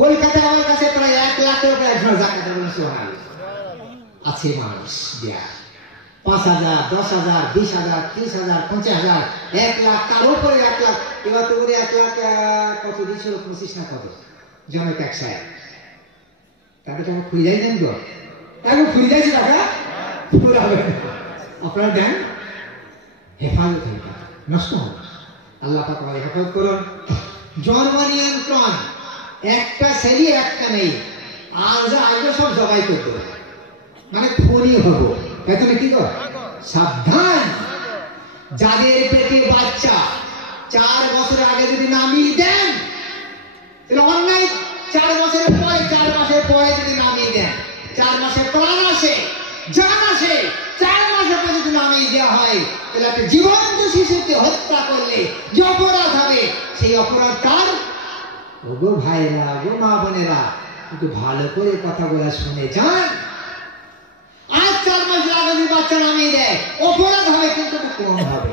কলকাতায় আমার কাছে প্রায় 1 লাখ টাকা একজন যাকাত দেয়। বলুন সুবহানাল্লাহ। আছে মানুষ দেয়া 5,000, 10,000, 20,000, 30,000, 50,000, 1 লাখ, তার উপরে 1 লাখ। এবার তো করে 1 লাখ কত দিয়েছিল? 25 না কত জনক 100। তাদের টাকা খুলে যায় দেন তো, এখন খুলে যাচ্ছে টাকা পুরো হবে। আপনারা দেন, হেফাজত হবে, নষ্ট হবে। আল্লাহ পাক আমাদের হেফাজত করুন। জন্ম নিয়ন্ত্রণ, একটা ছেলে একটা নেই, আগে সব জবাই করতে হবে, মানে খুনি হবো। এখন কি কর, সাবধান। যাদের পেটে বাচ্চা 4 বছরের আগে যদি নামিয়ে দেন তাহলে অন্যায়। 4 বছরের পরে, 4 মাসের পরে যদি নামিয়ে দেন, 4 মাসে প্রাণ আসে, জান আসে, 4 মাসের পরে যদি নামিয়ে দেওয়া হয় তাহলে একটা জীবন্ত শিশুকে হত্যা করলে যে অপরাধ হবে, সেই অপরাধ তার। ওগো ভাইরা, ওগো মা বোনেরা, একটু ভালো করে কথাগুলো শুনে যান। আজ 4 মাস আগে যদি বাচ্চা নামিয়ে দেয় অপরাধ হবে, কিন্তু কম হবে।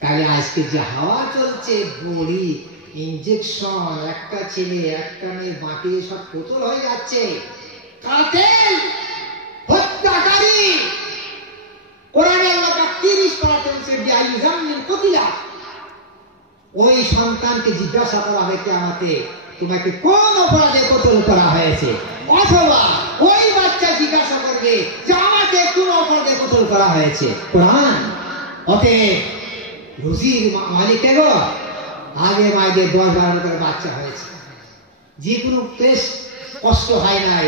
তাহলে আজকে যে হাওয়া চলছে, বড়ি ইনজেকশন, একটা ছেলে একটা মেয়ে বাঁটিয়ে সব কোতল হয়ে যাচ্ছে। কাতেল, হত্যাকারী। কোরআনে আল্লাহ 30 পারাতে বলছে বিআইজামিন কুতিলা। ওই সন্তানকে জিজ্ঞাসা করা হয় কিয়ামতে, তোমাকে কোন অপরাধে কতল করা হয়েছে? অথবা ওই বাচ্চা জিজ্ঞাসা করবে যে আমাকে কোন অপরাধে কতল করা হয়েছে। কোরআন। অতএব রুজির মালিক গো, আগে মায়েদের 10-12 করে বাচ্চা হয়েছে, যে কোনো বেশ কষ্ট হয় নাই,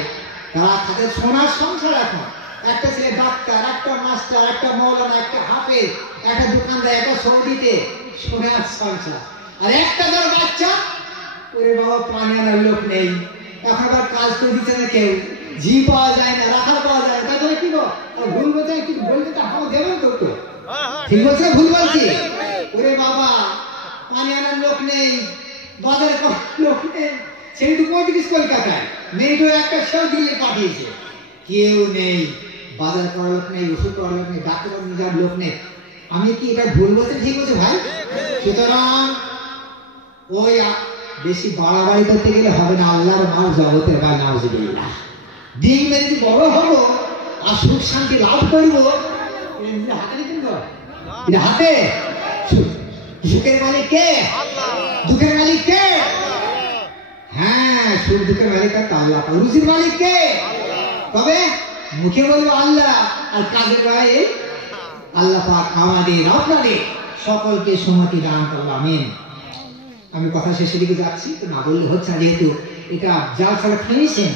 তারা তাদের সোনার সংসার। এখন একটা ছেলে ডাক্তার, একটা মাস্টার, একটা মৌলানা, একটা হাফেজ, একটা দোকানদার, একটা সৌদিতে, সোনার সংসার। আর একটা ধর বাচ্চা, ওরে বাবা পানি আনার লোক নেই, এখন আবার কাজ করে দিচ্ছে না কেউ, ঝি পাওয়া যায় না, রাখা পাওয়া যায় না। তাহলে কি গো, ভুল বলতে কি বলতে তা হাও দেবেন তো? ঠিক বলছে, ভুল বলছি? ওরে বাবা পানি আনার লোক নেই, বাজারে লোক নেই, সেই তো 35 কলকাতায় মেয়েটা একটা সেও দিল্লি পাঠিয়েছে, কেউ নেই, বাজার করার লোক নেই, ওষুধ করার লোক নেই, ডাক্তার নিয়ে যাওয়ার লোক নেই। আমি কি এটা ভুল বলতে ঠিক বলছি ভাই? সুতরাং ওই বেশি বাড়াবাড়ি করতে গেলে হবে না। আল্লাহর মাল জগতের গায়ে নাউজুবিল্লাহ। দিন যদি বড় হবো আর সুখ শান্তি লাভ করবো, হাতে দিবেন তো, এটা হাতে। সুখের মালিক কে? দুঃখের মালিক কে? হ্যাঁ, সুখ দুঃখের মালিক আল্লাহ। রুজির মালিক কে? তবে মুখে বলবো আল্লাহ, আর কাজের গায়ে আল্লাহ পাক আমাদের আপনাদের সকলকে সম্মতি দান করুন, আমিন। আমি কথা শেষের দিকে যাচ্ছি, তো না বললে হচ্ছে না, যেহেতু এটা জালসাটা ফিনিশিং,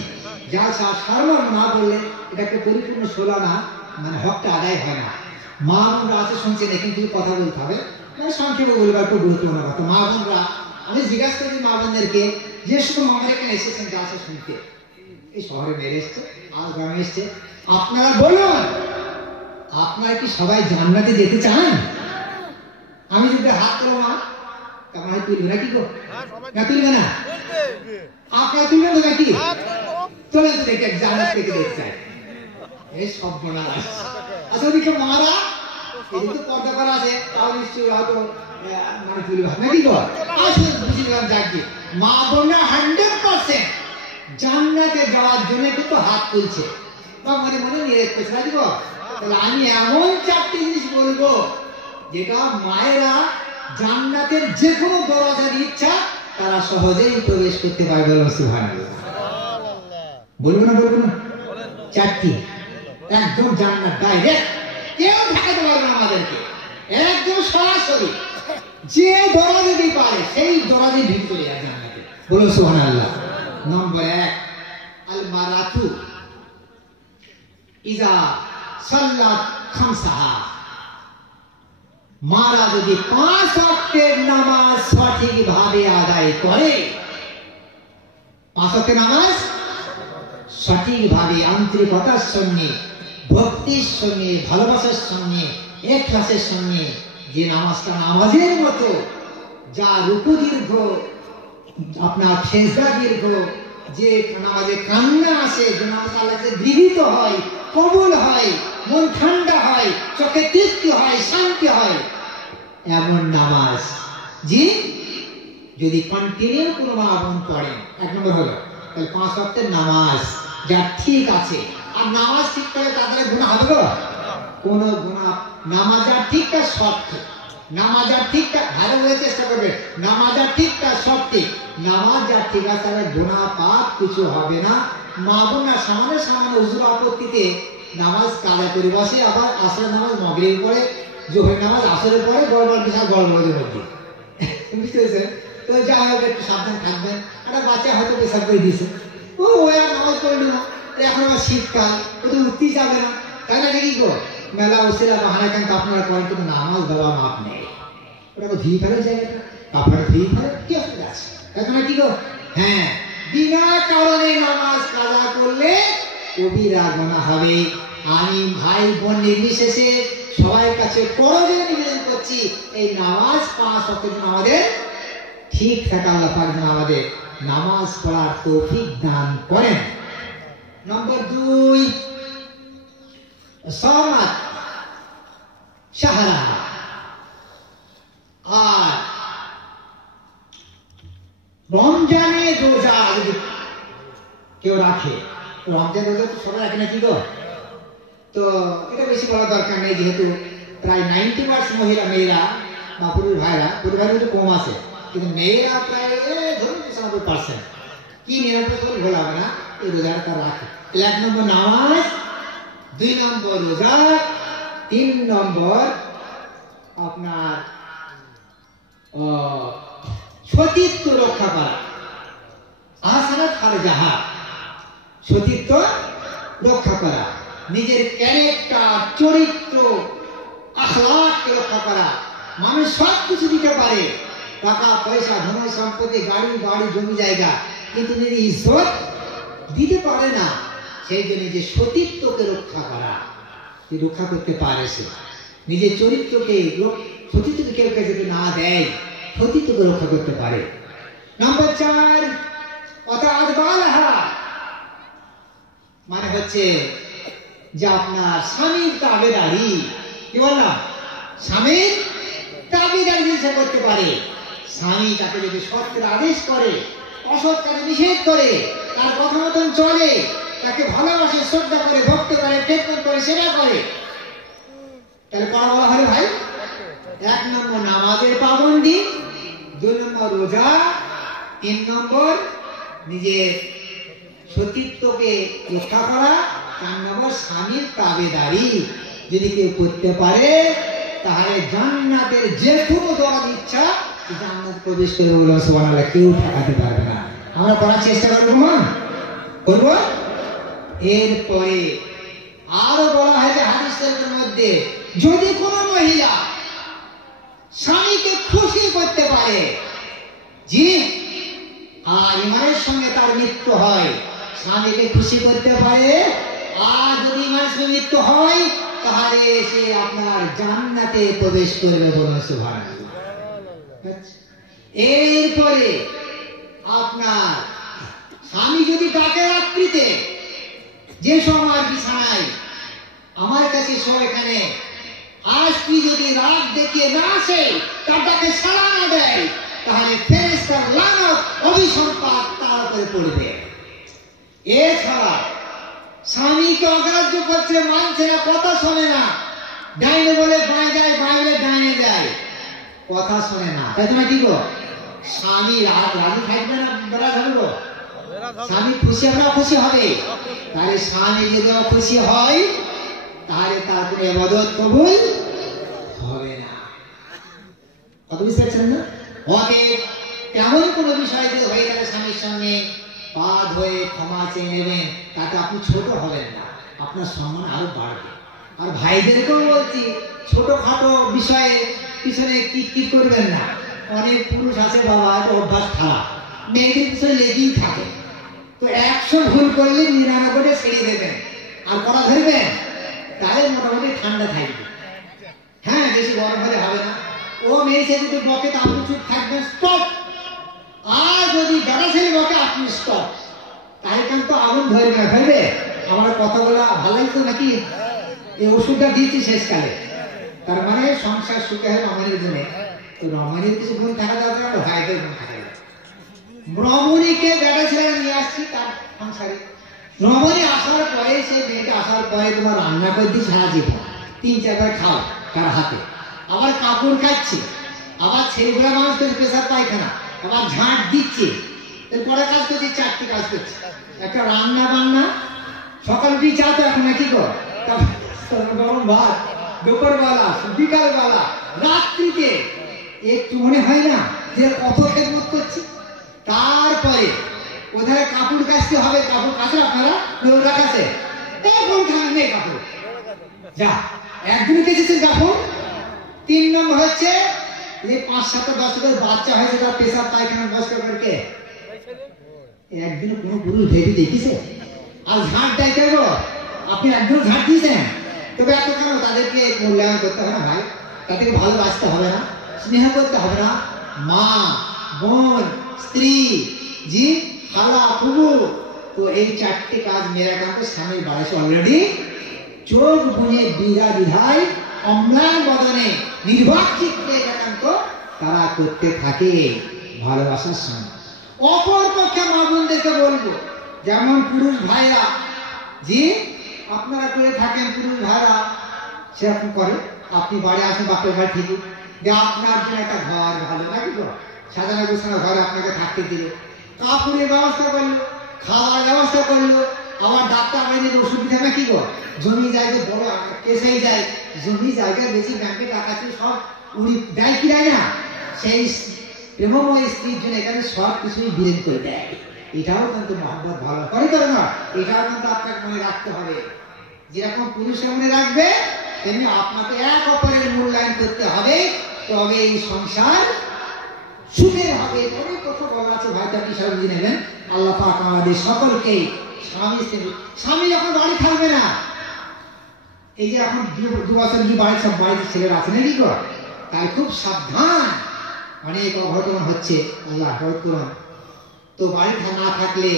জালসা সারমর্ম না বললে এটাকে পরিপূর্ণ শোলা না, মানে হকটা আদায় হয় না। মা বোনরা আছে শুনছেন, এখানে কিছু কথা বলতে হবে, মানে সংক্ষেপে বলবো, একটু গুরুত্বপূর্ণ কথা। মা বোনরা, আমি জিজ্ঞাসা করি মা বোনদেরকে, যে সকল মামারা এখানে এসেছেন জালসা শুনতে, এই শহরে মেরে এসছে, আর গ্রামে এসছে, আপনারা বলুন, আপনারা কি সবাই জান্নাতে যেতে চান? আমি যদি হাত তোলো মা, তার তুলবে না কি গো? না তুলবে না? আপনারা তুলবেন তো নাকি? চলে তো দেখে জান্নাত থেকে দেখতে চাই। এই সব বোনা আচ্ছা, ওদিকে মারা এদিকে পর্দা করা আছে, তাও নিশ্চয়ই হয়তো মানে তুলবে নাকি গো? আসলে বুঝে নিলাম, যাকে মা বোনা 100% জান্নাতে যাওয়ার জন্য কিন্তু হাত তুলছে, বা মনে মনে নিরেট করছে নাকি গো? তাহলে আমি এমন 4টি জিনিস বলবো যেটা মায়েরা জান্নাতের যে কোনো দরজার ইচ্ছা তারা সহজেই প্রবেশ করতে পারবে। সুবহানাল্লাহ। বলবো না বলবো না? 4টি একদম জান্নাত ডাইরেক্ট, কেউ ঢাকাতে পারবে না আমাদেরকে, একদম সরাসরি যে দরজা দিয়ে পারে সেই দরজায় ঢুকে যায় জান্নাতে। বলো সুবহানাল্লাহ। নম্বর 1, আল মারাতু ইজা সাল্লাত খামসাহা, মারা যদি 5 ওয়াক্তের নামাজ সঠিকভাবে আদায় করে, 5 ওয়াক্তের নামাজ সঠিকভাবে আন্তরিকতার সঙ্গে, ভক্তির সঙ্গে, ভালোবাসার সঙ্গে, ইখলাসের সঙ্গে, যে নামাজটা নামাজের মতো, যা রুকু দীর্ঘ, আপনার সেজদা দীর্ঘ, যে নামাজে কান্না আসে, যে নামাজ আল্লাহকে গৃহীত হয়, কবুল হয়, মন ঠান্ডা হয়, চোখে তৃপ্তি হয়, শান্তি হয়, এমন নামাজ জি যদি কন্টিনিউ কোনো মা বোন পড়েন, 1 নম্বর হলো তাহলে 5 ওয়াক্তের নামাজ যা ঠিক আছে। আর নামাজ ঠিক করে তাদের গুনাহ হবে গো? কোনো গুনাহ, নামাজ আর ঠিকটা সব ঠিক, নামাজ আর ঠিকটা ভালো হয়ে চেষ্টা করবে, নামাজ আর ঠিকটা সব ঠিক, নামাজ আর ঠিক আছে, তাহলে গুনাহ পাপ কিছু হবে না। মা বোনরা সামান্য সামান্য উজুর আপত্তিতে নামাজ কাজা করে বসে, আবার আসরের নামাজ মাগরিব পড়ে, জোহরের নামাজ আসরের পরে, গড়বড় বিশাল গড়বড়ের মধ্যে, বুঝতে পেরেছেন? তো যা হোক, একটু সাবধান থাকবেন। একটা বাচ্চা হয়তো পেশাব করে দিয়েছে, ও আর নামাজ পড়লো না, এখন আবার শীতকাল, ও তো উঠতেই যাবে না, তাই না? নাকি গো? মেলা ওসিলা বাহানা কিন্তু আপনারা করেন, কিন্তু নামাজ দেওয়া মাপ নেই, ওটা তো ধুই ফেলে জায়গাটা, আপনারা ধুই ফেলে কি অসুবিধা আছে? এখন কি গো? হ্যাঁ, বিনা কারণে নামাজ কাজা করলে কবিরা গুনাহ হবে। আমি ভাই বোন নির্বিশেষে সবার কাছে করজোড়ে নিবেদন করছি, এই নামাজ 5 ওয়াক্তের জন্য আমাদের ঠিক থাকা, আল্লাহ পাক যেন আমাদের নামাজ পড়ার তৌফিক দান করেন। নম্বর 2, সামাত শাহরা, আর রমজানে রোজা যদি কেউ রাখে, রমজান রোজা তো সবাই রাখে নাকি গো? তো এটা বেশি বলার দরকার নেই, যেহেতু প্রায় 90% মহিলা, মেয়েরা বা পুরুষ ভাইরা, পুরুষ ভাইরা একটু কম আছে, কিন্তু মেয়েরা প্রায় ধরুন 90%, কি 99% ভোলা হবে না, এই রোজাটা তারা রাখে। 1 নম্বর নামাজ, 2 নম্বর রোজা, 3 নম্বর আপনার সতীত্ব রক্ষা করা, আহসানাত ফারজাহা, সতীত্ব রক্ষা করা, নিজের ক্যারেক্টার, চরিত্র, আখলাককে রক্ষা করা। মানুষ সব কিছু দিতে পারে, টাকা পয়সা, ধন সম্পত্তি, গাড়ি বাড়ি, জমি জায়গা, কিন্তু যদি ইজ্জত দিতে পারে না, সেই জন্য নিজের সতীত্বকে রক্ষা করা, যে রক্ষা করতে পারে, সে নিজের চরিত্রকে, সতীত্বকে কেউ কেউ যদি না দেয়, সতীত্বকে রক্ষা করতে পারে। নম্বর 4, অতাআত বালাহা, মানে হচ্ছে যে আপনার স্বামীর তাবেদারি। কি বললাম? স্বামীর তাবেদারি সে করতে পারে। স্বামী তাকে যদি সত্যের আদেশ করে, অসৎ কাজে নিষেধ করে, তার কথা মতন চলে, তাকে ভালোবাসে, শ্রদ্ধা করে, ভক্ত করে, খেদমত করে, সেবা করে, তাহলে করা বলা হয় ভাই। 1 নম্বর নামাজের পাবন্দি, 2 নম্বর রোজা, 3 নম্বর নিজের সতীত্বকে রক্ষা করা, 4 নম্বর স্বামীর তাবেদারি যদি কেউ করতে পারে তাহলে জান্নাতের যে কোনো দোয়ার ইচ্ছা জান্নাত প্রবেশ করবে বলে সুবহানাল্লাহ, কেউ ঠেকাতে পারবে না। আমরা করার চেষ্টা করবো, মা করব। এরপরে আরো বলা হয়েছে হাদিসের মধ্যে, যদি কোনো মহিলা স্বামীকে খুশি করতে পারে, জি, আর ইমানের সঙ্গে তার মৃত্যু হয়, স্বামীকে খুশি করতে পারে, আর যদি ইমানের সঙ্গে মৃত্যু হয় তাহলে সে আপনার জান্নাতে প্রবেশ করবে বলে সুবহানাল্লাহ। এরপরে আপনার স্বামী যদি ডাকে রাত্রিতে, যে সময় বিছানায় আমার কাছে শো এখানে, আর স্ত্রী যদি রাত দেখিয়ে না আসে, তার ডাকে সাড়া না দেয়, তাহলে ফেরেশতার লানত, অভিসম্পাত তার উপরে পড়বে। এছাড়া স্বামীকে অগ্রাহ্য করছে, মানছে না, কথা শোনে না, ডাইনে বলে বাঁয়ে যায়, বাঁয়ে বলে ডাইনে যায়, কথা শোনে না, তাই তোমার কি গো? স্বামী রাজি থাকবে না, বেড়া ধরবো? স্বামী খুশি হবে না খুশি হবে? তাহলে স্বামী যদি খুশি হয় তাহলে তার কোনো ইবাদত কবুল হবে না। কত বুঝতে পারছেন না? অতএব তেমন কোনো বিষয় যদি হয়ে গেলে স্বামীর সঙ্গে বাদ হয়ে ক্ষমা চেয়ে নেবেন, তাতে আপনি ছোট হবেন না, আপনার সম্মান আরো বাড়বে। আর ভাইদেরকেও বলছি, ছোটখাটো বিষয়ে পিছনে কিটকিট করবেন না। অনেক পুরুষ আছে বাবা, অভ্যাস খারাপ, মেয়েদের পিছনে লেগেই থাকে, তো 100 ভুল করলে 99 ছেড়ে দেবেন, আর করা ধরবেন, তাহলে মোটামুটি ঠান্ডা থাকবে। হ্যাঁ, বেশি গরম হলে হবে না। ও মেয়ে ছেলে যদি বকে তা আপনি চুপ থাকবেন, স্টপ। আর যদি বেটা ছেলে বকে আপনি স্টপ, তাহলে কিন্তু আগুন ধরে না ফেলবে। আমার কথা বলা ভালো লাগতো নাকি? এই ওষুধটা দিয়েছি শেষকালে, তার মানে সংসার সুখে হয় রমণীর জন্য। তো রমণীর কিছু গুণ থাকা দরকার, ভাইদের গুণ থাকা দরকার। রমণীকে বেটা ছেলে নিয়ে আসছি তার সংসারে, রমণী আসার পরে, সে মেয়েটা আসার পরে তোমার রান্না করে দিই সারা জীবন, 3-4 বার খাও তার হাতে, আবার কাপড় কাচ্ছে, আবার ছেলেগুলা মানুষ করছে পেশাব পায়খানা, আবার ঝাঁট দিচ্ছে, এরপরে কাজ করছে, 4টি কাজ করছে, একটা রান্না বান্না, সকাল উঠি চা তো এখন নাকি কর, গরম ভাত, দুপুরবেলা, বিকালবেলা, রাত্রিতে, একটু মনে হয় না যে কত খেদমত করছে। তারপরে ওধারে কাপড় কাচতে হবে, কাপড় কাচে আপনারা ওরা কাছে, কোন খান নেই কাপড়, যা একদিন কেচেছেন কাপড়। 3 নম্বর হচ্ছে এই 5-7-10 বাচ্চা হয়েছে, তার পেশাব পায়খানা নষ্ট করতে একদিন কোন পুরুষ ভেবে দেখিছে? আর ঝাঁট দেয় কেন? আপনি একদিন ঝাঁট দিয়েছেন, তবে এত কেন? তাদেরকে মূল্যায়ন করতে হবে না ভাই, তাদেরকে ভালোবাসতে হবে না, স্নেহ করতে হবে না? মা, বোন, স্ত্রী, জি, খালা, ফুবু, তো এই 4টি কাজ মেয়েরা কিন্তু স্বামীর বয়সে অলরেডি চোখ বুঝে বিধা বিধায় অম্লান বদনে নির্বাক চিত্তে একান্ত তারা করতে থাকে ভালোবাসার সঙ্গে। অপর পক্ষে মা বোনদেরকে বলবো, যেমন পুরুষ ভাইরা, জি, আপনারা করে থাকেন, পুরুষ ভাইরা সেরকম করে, আপনি বাড়ি আসেন বাপের বাড়ি থেকে, যে আপনার জন্য একটা ঘর ভালো নাকি গো, সাজানো গোছানো ঘর আপনাকে থাকতে দিল, কাপড়ের ব্যবস্থা করলো, খাওয়ার ব্যবস্থা করলো, আবার ডাক্তার আমাদের ওষুধ দিতে নাকি গো, জমি জায়গা বড় কেসেই যায়, জমি জায়গা বেশি, ব্যাংকে টাকা ছিল সব উনি দেয় কি দেয় না, সেই প্রেমময় স্ত্রীর জন্য এখানে সব কিছুই বিলীন করে দেয়। এটাও কিন্তু মহব্বত ভালো করে না, এটাও কিন্তু আপনাকে মনে রাখতে হবে। যেরকম পুরুষের মনে রাখবে, তেমনি আপনাকে এক অপরের মূল্যায়ন করতে হবে, তবে এই সংসার সুখের হবে। অনেক কথা বলা আছে ভাই, আপনি সব বুঝে নেবেন। আল্লাহ পাক আমাদের সকলকে স্বামী যখন বাড়ি থাকবে না, এই যে এখন 2 বছর কি বাড়ির সব বাড়িতে ছেলেরা আছে নাকি গো, তাই খুব সাবধান, অনেক অঘটন হচ্ছে, আল্লাহ করুন। তো বাড়ি না থাকলে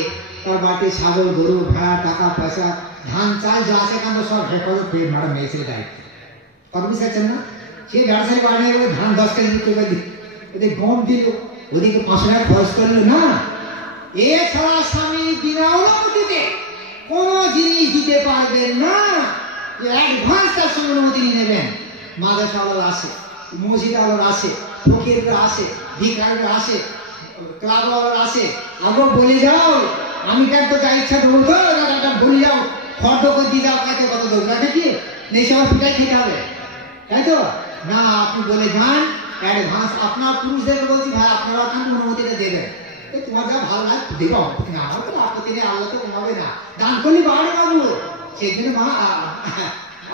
তার বাড়িতে ছাগল গরু ভেড়া টাকা পয়সা ধান চাল যা আছে কেন সব হেফাজত পেয়ে ম্যাডাম মেয়েছেলে দায়িত্ব কত বুঝতে পারছেন না? সে ব্যবসায়ী বানিয়ে ধান 10 কেজি বিক্রি করে দিল, ওদের গম দিল, ওদিকে 500 টাকা খরচ করলো না। এছাড়া স্বামী বিনা অনুমতিতে কোনো জিনিস দিতে পারবেন না। অ্যাডভান্স তার সঙ্গে অনুমতি নিয়ে নেবেন। মাদ্রাসাওয়ালা আসে, মসজিদওয়ালা আসে, ফকিররা আসে, ভিখারিরা আসে, ক্লাবওয়ালা আসে, আগে বলে যাও আমি কেন তো যা ইচ্ছা দেবো তো বলে যাও, ফর্দ করে দিয়ে যাও, কাকে কত দেবো না কি নেই, সবার পিঠাই খেতে হবে, তাই তো না? আপনি বলে যান অ্যাডভান্স। আপনার পুরুষদেরকে বলছি ভাই আপনারা কিন্তু অনুমতিটা দেবেন, তোমার যা ভালো লাগে দেবো, আপত্তি না, আমার কোনো আপত্তি নেই, আল্লাহ তো কমাবে না, দান করলে বাড়ে বাবু। সেই জন্য মা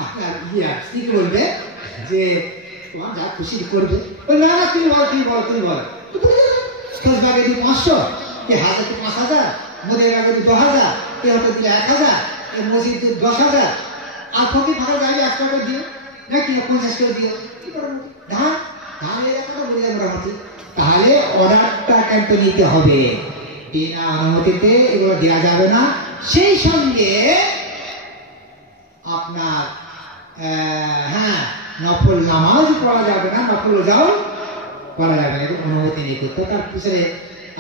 আপনার স্ত্রী বলবে যে তোমার যা খুশি করবে, না না তুমি বল তুমি বল তুমি বল, 10 ভাগে দিই 500, কে 1000 কে 5000, মোদের ভাগে দিই 2000, কে হতে দিলে 1000, কে মসজিদ 10,000, আর ফকির ফাঁকা যাবে 1 টাকা দিও নাকি 50 টাকা দিও, কি করবো ধান ধানের একটা বলে মোটামুটি। তাহলে অর্ডারটা কিন্তু নিতে হবে, বিনা অনুমতিতে এগুলো দেওয়া যাবে না। সেই সঙ্গে আপনার হ্যাঁ নফল নামাজ পড়া যাবে না, নফল রোজাও করা যাবে না, অনুমতি নিয়ে করতে। তার পিছনে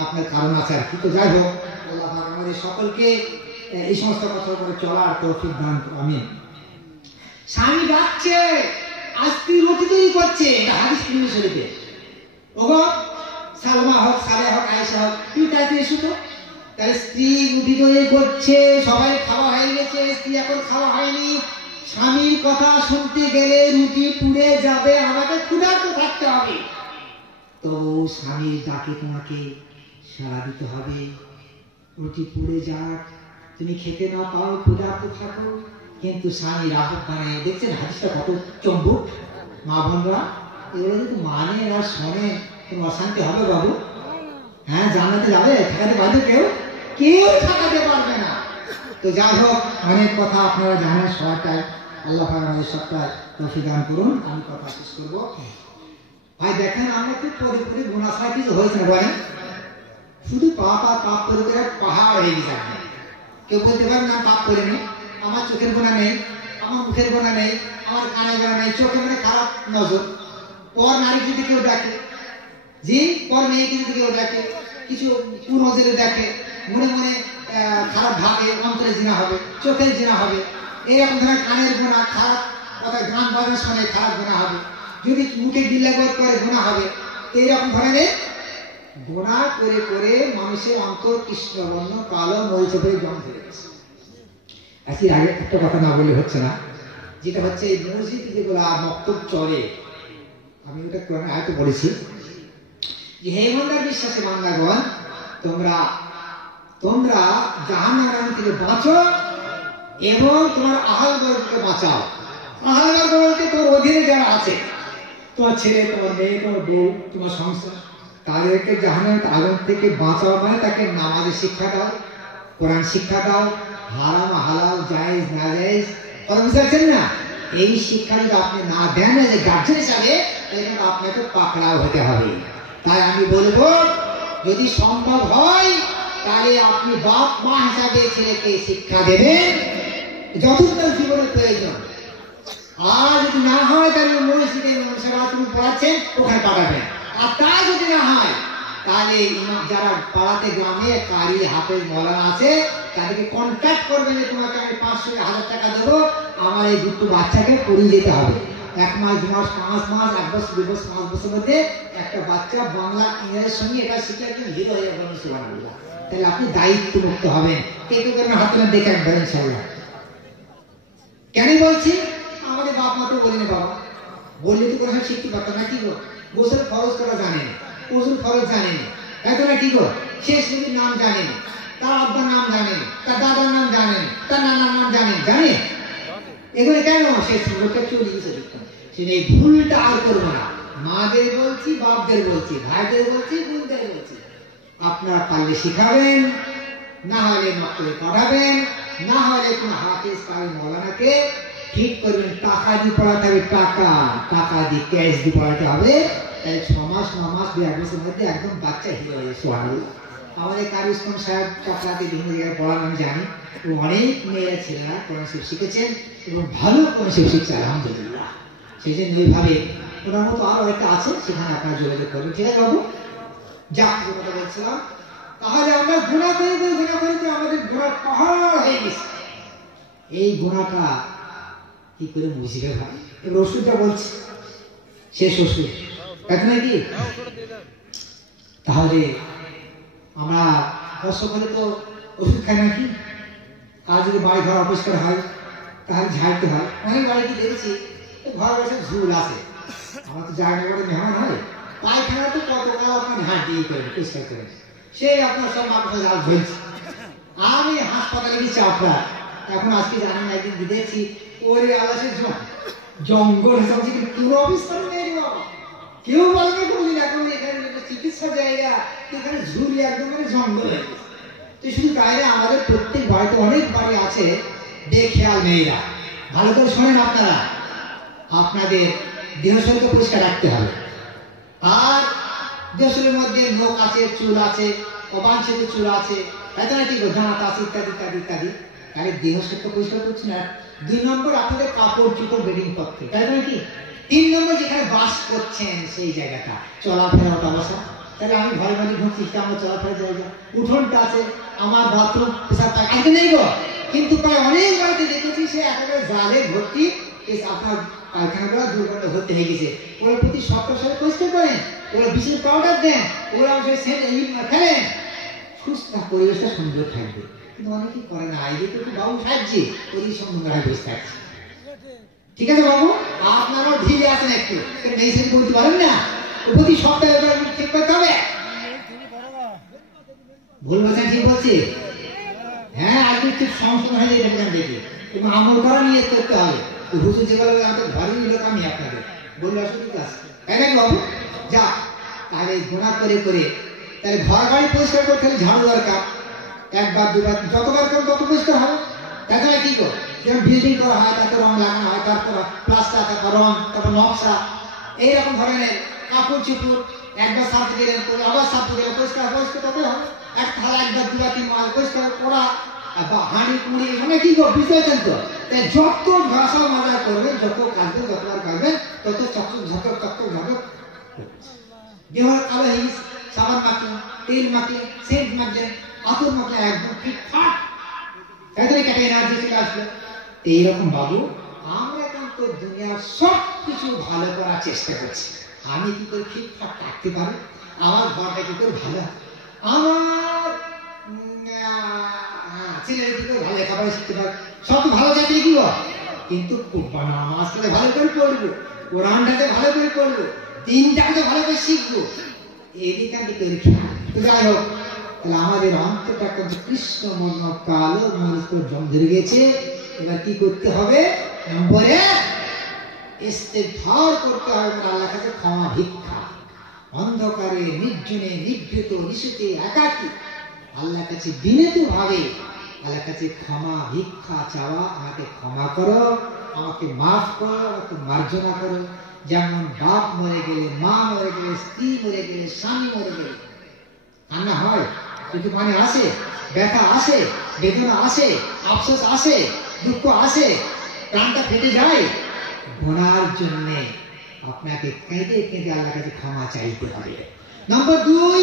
আপনার কারণ আছে আর কি। তো যাই হোক, আল্লাহ পাক আমাদের সকলকে এই সমস্ত কথা করে চলার তৌফিক দান করুন, আমিন। স্বামী ডাকছে, আজ তুই রুটি তৈরি করছে, এটা হাদিস কিনে শরীফে, ওগো সালমা হোক, সালে হোক, আয়েশা হোক, তুই তাইতে এসো তো। তাহলে স্ত্রী রুটি তৈরি করছে, সবাই খাওয়া হয়ে গেছে, স্ত্রী এখন খাওয়া হয়নি, স্বামীর কথা শুনতে গেলে রুটি পুড়ে যাবে, আমাকে ক্ষুধার্ত থাকতে হবে। তো স্বামীর ডাকে তোমাকে সাড়া দিতে হবে। রুটি পুড়ে যাক, তুমি খেতে না পাও, ক্ষুধার্ত থাকো, কিন্তু স্বামীর আহ্বানে, দেখছেন হাদিসটা কত চম্বুক। মা বোনরা এগুলো যদি মানে আর শোনে, তোমার অশান্তি হবে বাবু। হ্যাঁ জানাতে যাবে, ঠেকাতে পারবে কেউ? কেউ ঠেকাতে পারবে না। তো যাই হোক, অনেক কথা আপনারা জানেন সবাইটাই। আল্লাহ আমাদের সবটাই তৌফিক দান করুন। আমি কথা শেষ করবো। ভাই দেখেন, আমরা তো পরে পরে গুনাহ ছাড়া কিছু হয়েছে না বলেন? শুধু পাপ আর পাপ করে করে পাহাড় হয়ে গেছে। কেউ বলতে পারেন না পাপ করিনি, আমার চোখের গোনা নেই, আমার মুখের গোনা নেই, আমার কানের গোনা নেই, চোখে মানে খারাপ নজর, পর নারী যদি কেউ দেখে, জি পর মেয়েকে যদি কেউ দেখে, কিছু কুনজরে দেখে, মনে মনে খারাপ ভাবে, অন্তরে জিনা হবে, চোখের জিনা হবে, এইরকম ধরনের কানের গোনা, খারাপ কথা গান বাজনা শোনে, খারাপ গোনা হবে, যদি মুখে গিল্লাগত করে গোনা হবে। এইরকম ধরনের গোনা করে করে মানুষের অন্তর কৃষ্ণবর্ণ কালো মরিচে জম ধরে গেছে। আজকে আগে একটা কথা না বললে হচ্ছে না, যেটা হচ্ছে এই মসজিদ যেগুলো মক্তব চলে, আমি ওটা কোরআনে আয়াতে পড়েছি যে হে ইমানদার বিশ্বাসী বান্দাগণ, তোমরা তোমরা জাহান্নাম থেকে বাঁচো এবং তোমার আহালবর্গকে বাঁচাও। আহালবর্গ বলতে তোমার অধীনে যারা আছে, তোমার ছেলে, তোমার মেয়ে, তোমার বউ, তোমার সংসার, তাদেরকে জাহান্নামের আগুন থেকে বাঁচাও। মানে তাকে নামাজের শিক্ষা দাও, কোরআন শিক্ষা দাও, হারাম হালাল জায়েজ না জায়েজ কথা বুঝতে পারছেন না? এই শিক্ষা যদি আপনি না দেন যে গার্জেন হিসাবে, তাহলে আপনাকে পাকড়াও হতে হবে। তাই আমি বলবো, যদি সম্ভব হয় তাহলে আপনি বাপ মা হিসাবে ছেলেকে শিক্ষা দেবেন যতটা জীবনের প্রয়োজন। আর যদি না হয় তাহলে মসজিদে তুমি পড়াচ্ছেন ওখানে পাঠাবেন। আর তা যদি না হয় তাহলে যারা পাড়াতে গ্রামে কারি হাফেজ মৌলানা আছে, তাদেরকে কন্ট্যাক্ট করবেন যে তোমাকে আমি 500-1000 টাকা দেবো, আমার এই দুটো বাচ্চাকে পড়িয়ে যেতে হবে। 1 মাস 2 মাস 5 মাস 1 বছর 2 বছর 5 বছরের মধ্যে একটা বাচ্চা বাংলা ইংরেজির সঙ্গে এটা শিখে একজন হিরো হয়ে যাবে। সুবহানাল্লাহ। তাহলে আপনি দায়িত্ব মুক্ত হবেন। কে কে করবেন হাত তুলে দেখে একবার ইনশাআল্লাহ। কেন বলছি? আমাদের বাপ মা তো বলিনি বাবা, বললে তো কোনো শিখতে পারতো না। কি গো, গোসল ফরজ করা জানেন, ওযুর ফরজ জানেন, তাই তো না? কি গো, শেষ নবীর নাম জানেন, তার আব্বার নাম জানেন, তার দাদার নাম জানেন, তার নানার নাম জানেন, জানেন? এগুলো কেন শেষ লোকটা চলে গেছে? সেটা এই ভুলটা আর করবো না। মাদের বলছি, বাপদের বলছি, ভাইদের বলছি, বোনদের বলছি, আপনারা পারলে শিখাবেন, না হলে মক্তবে পড়াবেন, না হলে কোন হাফেজ কারি মৌলানাকে ঠিক করবেন। টাকা দিয়ে পড়াতে হবে, টাকা দিয়ে ক্যাশ দিয়ে পড়াতে হবে। তাই 6 মাস 9 মাস 2 বছরের মধ্যে একদম বাচ্চা হিরো হয়ে সুবহানাল্লাহ। আমাদের কাবিজ খান সাহেব চক্রাতে বিভিন্ন জায়গায় পড়ান আমি জানি, এবং অনেক মেয়েরা ছেলেরা কোরআন শরীফ শিখেছেন এবং ভালো কোরআন শরীফ শিখছে আলহামদুলিল্লাহ। সেই জন্য এইভাবে ওনার মতো আরো একটা আছে, সেখানে আপনারা যোগাযোগ করবেন। ঠিক আছে বাবু, যা যে কথা বলছিলাম, তাহলে আমরা গুনাহ করে যে আমাদের গুনাহ পাহাড় হয়ে গেছে, এই গুনাহটা কি করে মুছিবে ভাই? এবার ওষুধটা বলছি, শেষ ওষুধ এখন নাকি। তাহলে আমরা সকলে তো ওষুধ খাই নাকি, আর যদি বাড়ি ঘর অপরিষ্কার হয় তাহলে ঝাড়তে হয়। অনেক বাড়িতে দেখেছি ঘর বসে ঝুল আছে, আমার তো জায়গা করে মেহমান হয়, পায়খানা তো কত করে আপনার ঝাড় দিয়ে করেন, পরিষ্কার করেন, সেই আপনার সব মাথা জাল ঝুলছে। আমি হাসপাতালে গেছি আপনার, এখন আজকে জানি না, একদিন দেখছি ওরে আলাসের জঙ্গল হিসাবে পুরো অবস্থা নেই বাবা, কেউ বলবে কোনদিন এখন এখানে চিকিৎসা জায়গা, এখানে ঝুলি একদম মানে জঙ্গল হয়ে গেছে। তো শুধু তাই না, আমাদের প্রত্যেক বাড়িতে অনেক বাড়ি আছে বেখেয়াল মেয়েরা। ভালো করে শোনেন আপনারা, আপনাদের দেহ শরীরকে পরিষ্কার রাখতে হবে, আর দেহ শরীরের মধ্যে নখ আছে, চুল আছে, অবাঞ্ছিত চুল আছে, তাই তো নাকি জামাত আছে, ইত্যাদি ইত্যাদি ইত্যাদি। তাহলে দেহ শরীরকে পরিষ্কার করছে না। 2 নম্বর আপনাদের কাপড় চোপড় বেডিং পত্র, তাই তো নাকি। 3 নম্বর যেখানে বাস করছেন সেই জায়গাটা, চলাফেরা বসা। তাহলে আমি ঘরে বাড়ি ঘুরছি, আমার চলাফেরা জায়গা, উঠোনটা আছে, আমার বাথরুম পেশাব পায়খানা নেই গো, কিন্তু প্রায় অনেক বাড়িতে দেখেছি সে একেবারে জালে ভর্তি, আপনার পায়খানাগুলো দুর্গন্ধ হতে হয়ে গেছে। ওরা প্রতি সপ্তাহ সাথে পরিষ্কার করেন, ওরা বিশেষ পাউডার দেন, ওরা খেলেন, সুস্থ পরিবেশটা সুন্দর থাকবে। কিন্তু অনেকেই করে না, এই তো বাবু সাজছে, ওই সুন্দর হয়ে বসে থাকছে। ঠিক আছে বাবু, আপনারাও ঢিলে আছেন একটু, মেডিসিন বলতে পারেন না, প্রতি সপ্তাহে ঠিক করতে হবে। ভুল বলছেন, ঠিক বলছি? হ্যাঁ, আজকে ঠিক সংশোধন হয়ে যেতে পারেন দেখি, এবং আমল করা নিয়ে করতে হবে। হুজুর যেভাবে আমাদের ঘরের লোক আমি আপনাদের বললে অসুবিধা আছে, তাই না বাবু? যা, তাহলে গুনাহ করে করে তাহলে ঘর বাড়ি পরিষ্কার করতে হলে ঝাড়ু দরকার, 1 বার 2 বার, যতবার করুন তত পরিষ্কার হবে। তাই না কি গো? যেমন বিল্ডিং করা হয়, তাতে রং লাগানো হয়, তারপর প্লাস্টার, তারপর রং, তারপর নকশা, এইরকম ধরনের কাপড় চোপড় 1 বার সাফ দিলেন, আবার সাফ দিলেন, পরিষ্কার পরিষ্কার করতে হবে। এক থালা 1 বার 2 বার 3 বার পরিষ্কার করা, হাঁড়ি কুড়ি, মানে কি গো, বুঝতেছেন তো? তাই যত ঘাসা মাজা করবেন, যত কাটবেন, যতবার কাটবেন, তত চকচক ঝকচক চকচক ঝকচক। দেহ কালো হয়ে গেছে, সাবান মাখলেন, তেল মাখলেন, সেন্ট মাখলেন, আতর মাখলেন, একদম ফিটফাট, তাই তো একটা এনার্জি চলে আসলো। এইরকম বাবু, আমরা কিন্তু দুনিয়ার সব কিছু ভালো করার চেষ্টা করছি। আমি কি করে ফিটফাট থাকতে পারি, আমার ঘরটা কি করে ভালো, আমার ছেলের কি করে ভালো লেখাপড়া শিখতে পারে, সব ভালো চাকরি দিব, কিন্তু নামাজটা ভালো করে পড়বো, কোরআনটাতে ভালো করে পড়বো, দিনটাকে ভালো করে শিখবো, এদিকে আমি তৈরি। যাই হোক, তাহলে আমাদের অন্তরটা কিন্তু কৃষ্ণবর্ণ কালো মরিচ জং ধরে গেছে। এবার কি করতে হবে? নম্বর 1, ইস্তেগফার করতে হবে, আল্লাহর কাছে ক্ষমা ভিক্ষা। অন্ধকারে, নির্জনে, নিভৃত, নিশীথে, একাকী আল্লাহর কাছে বিনীত ভাবে আল্লাহর কাছে ক্ষমা ভিক্ষা চাওয়া, আমাকে ক্ষমা করো, আমাকে মাফ করো, আমাকে মার্জনা করো। যেমন বাপ মরে গেলে, মা মরে গেলে, স্ত্রী মরে গেলে, স্বামী মরে গেলে কান্না হয়, কিন্তু মানে আসে, ব্যথা আসে, বেদনা আসে, আফসোস আসে, দুঃখ আসে, প্রাণটা ফেটে যায়। গুনার জন্য আপনাকে কেঁদে কেঁদে আল্লাহর কাছে ক্ষমা চাইতে হবে। নম্বর 2,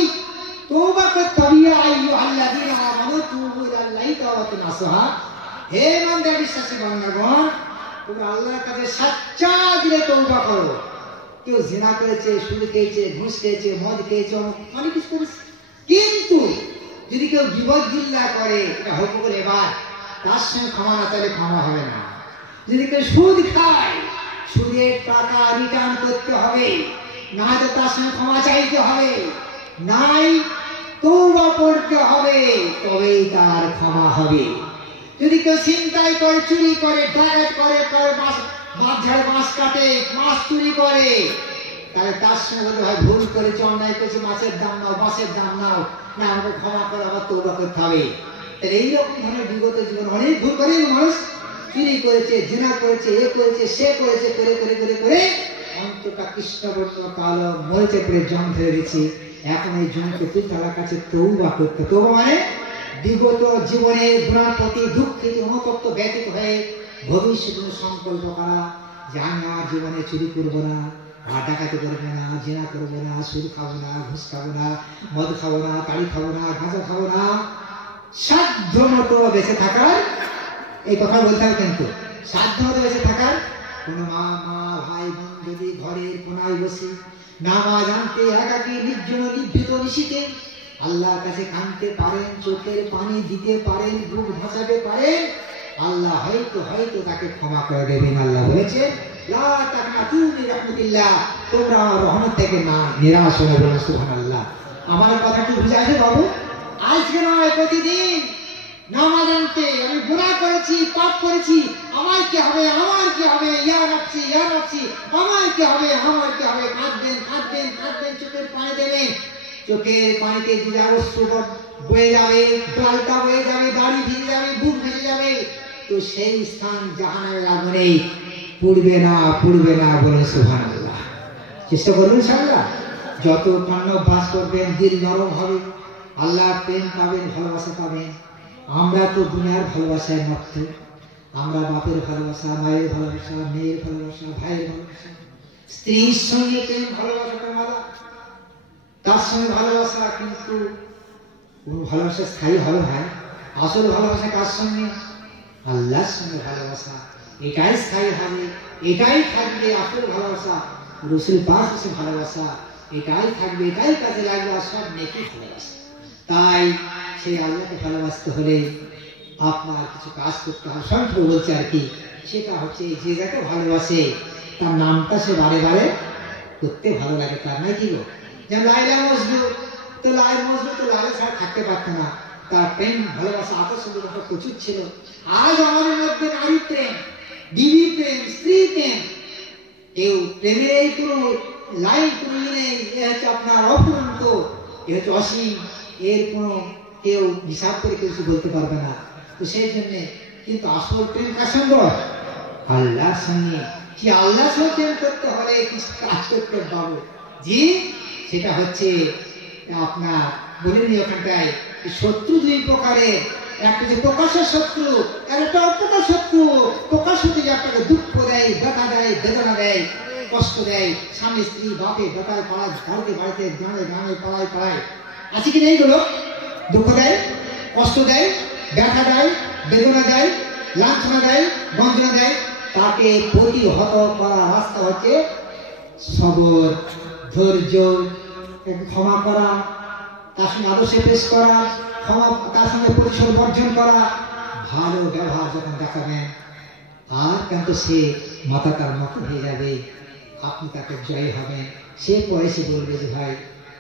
তওবা করতে হবে। আইয়ুহাল্লাযীনা আমানু তুবু ইলাল্লাহি তাওবাতান নাসুহা। হে ইমানদার বিশ্বাসী বান্দাগণ, তোমরা আল্লাহর কাছে সচ্চা দিলে তওবা করো। কেউ জিনা করেছে, সুদ খেয়েছে, ঘুষ খেয়েছে, মদ খেয়েছে, অনেক কিছু করেছে, কিন্তু যদি কেউ গীবত গিল্লা করে, এটা হুকুমের এবার তার সঙ্গে ক্ষমা না চাইলে ক্ষমা হবে না। যদি কেউ সুদ খায়, সুদের টাকা রিটার্ন করতে হবে, না হলে তার সঙ্গে ক্ষমা চাইতে হবে, নাই তওবা করতে হবে, তবেই তার ক্ষমা হবে। যদি কেউ ছিনতাই করে, চুরি করে, ডাকাত করে, মাছ কাটে, মাছ চুরি করে, তাহলে তার সঙ্গে বলতে হয় ভুল করেছে, অন্যায় করেছে, মাছের দাম নাও, মাছের দাম নাও, না আমাকে ক্ষমা করে, আবার তওবা করতে হবে। তাহলে এইরকম ধরনের বিগত জীবন অনেক ভুল করে মানুষ, চুরি করেছে, জিনা করেছে, এ করেছে, সে করেছে, করে করে করে করে অন্তটা কৃষ্ণবর্ণ কালো মরিচে পড়ে জং ধরে গেছে। এখন এই জমিকে তুই তার কাছে তওবা করতে, তওবা মানে বিগত জীবনে গুনার প্রতি দুঃখিত অনুতপ্ত ব্যতীত হয়ে ভবিষ্যতে সংকল্প করা যে আমি আমার জীবনে চুরি করবো না, আর ডাকাতি করবো না, জিনা করবো না, সুদ খাবো না, ঘুষ খাবো না, মদ খাবো না, তাড়ি খাবো না, গাঁজা খাবো না, সাধ্য মতো বেঁচে থাকার, এই কথা বলতে হবে কিন্তু সাধ্য মতো বেঁচে থাকার। কোন মা ভাই বোন যদি ঘরের কোনায় বসে নামাজ আনতে একাকী নির্জন নিভৃত নিশীথে আল্লাহর কাছে কাঁদতে পারেন, চোখের পানি দিতে পারেন, বুক ভাসাতে পারেন, আল্লাহ হয়তো তাকে ক্ষমা করে দেবেন। আল্লাহ বলেছে লা তাকনাতু মিন রাহমাতিল্লাহ, তোমরা আমার রহমত থেকে না নিরাশ হয়ে বলো সুবহানাল্লাহ। আমার কথা কি বুঝে আসে বাবু? আজকে নয়, প্রতিদিন নামাজ আনতে আমি গুনাহ করেছি, পাপ করেছি, আমার কি হবে, আমার কি হবে, ইয়া রাখছি, আমার কি হবে, কাঁদবেন, চোখের পানি দেবেন, চোখের পানিতে যদি অশ্রু বয়ে যাবে, গালটা বয়ে যাবে, দাড়ি ভিজে যাবে, বুক ভেসে যাবে, তো সেই স্থান জাহান্নামের আগুনে পুড়বে না বলুন সুবহানাল্লাহ। চেষ্টা করবেন ইনশাআল্লাহ। যত অভ্যাস করবেন দিল নরম হবে, আল্লাহর প্রেম পাবেন, ভালোবাসা পাবেন। আমরা তো দুনিয়ার ভালোবাসায় মত্ত, আমরা বাপের ভালোবাসা, মায়ের ভালোবাসা, মেয়ের ভালোবাসা, ভাইয়ের ভালোবাসা, স্ত্রীর সঙ্গে প্রেম ভালোবাসাটা আলাদা, তার সঙ্গে ভালোবাসা, কিন্তু কোন ভালোবাসা স্থায়ী হবে ভাই? আসল ভালোবাসা কার সঙ্গে? আল্লাহর সঙ্গে ভালোবাসা, এটাই স্থায়ী হবে, এটাই থাকবে আসল ভালোবাসা। রাসূল পাক এর ভালোবাসা এটাই থাকবে, এটাই কাজে লাগবে, আর সব নেকি ভালোবাসা। তাই সেই আল্লাহকে ভালোবাসতে হলে আপনার কিছু কাজ করতে হবে। সংক্ষেপে বলছে আর কি, সেটা হচ্ছে যে যাকে ভালোবাসে তার নামটা সে বারে বারে করতে ভালো লাগে, তার নাই কি গো? যেমন লাইলা মজনু, তো লাইলা ছাড়া থাকতে পারতো না, তার প্রেম ভালোবাসা আত্মসম্পর্ক প্রচুর ছিল। আজ আমাদের মধ্যে নারী প্রেম, বিবি প্রেম, স্ত্রী প্রেম, কেউ প্রেমের এই কোনো লাইন কোনো নেই, এ হচ্ছে আপনার অফুরন্ত, এ হচ্ছে অসীম, এর কোনো কেউ হিসাব করে কেউ বলতে পারবে না। তো সেই জন্যে কিন্তু আসল প্রেম কার সঙ্গে? আল্লাহর সঙ্গে। কি আল্লাহর সঙ্গে প্রেম করতে হলে কিছু কাজ করতে পাবো, জি সেটা হচ্ছে আপনার বলিনি ওখানটায় শত্রু দুই প্রকারের, একটা যে প্রকাশ্য শত্রু, আর একটা অপ্রকাশ শত্রু। প্রকাশ হতে যে আপনাকে দুঃখ দেয়, ব্যথা দেয়, বেদনা দেয়, কষ্ট দেয়, স্বামী স্ত্রী বাপে বেটায় পাড়ায়, বাড়িতে গানে পাড়ায় আছে কি নেই? গুলো দুঃখ দেয়, কষ্ট দেয়, ব্যথা দেয়, বেদনা দেয়, লাঞ্ছনা দেয়, বঞ্চনা দেয়। তাকে প্রতিহত করার রাস্তা হচ্ছে সবর, ধৈর্য, ক্ষমা করা, তার সঙ্গে আদর্শে পেশ করা, ক্ষমা, তার সঙ্গে পরিসর বর্জন করা, ভালো ব্যবহার যখন দেখাবেন, আর কিন্তু সে মাথা তার মতো হয়ে যাবে, আপনি তাকে জয় হবেন। সে পরে সে বলবে যে ভাই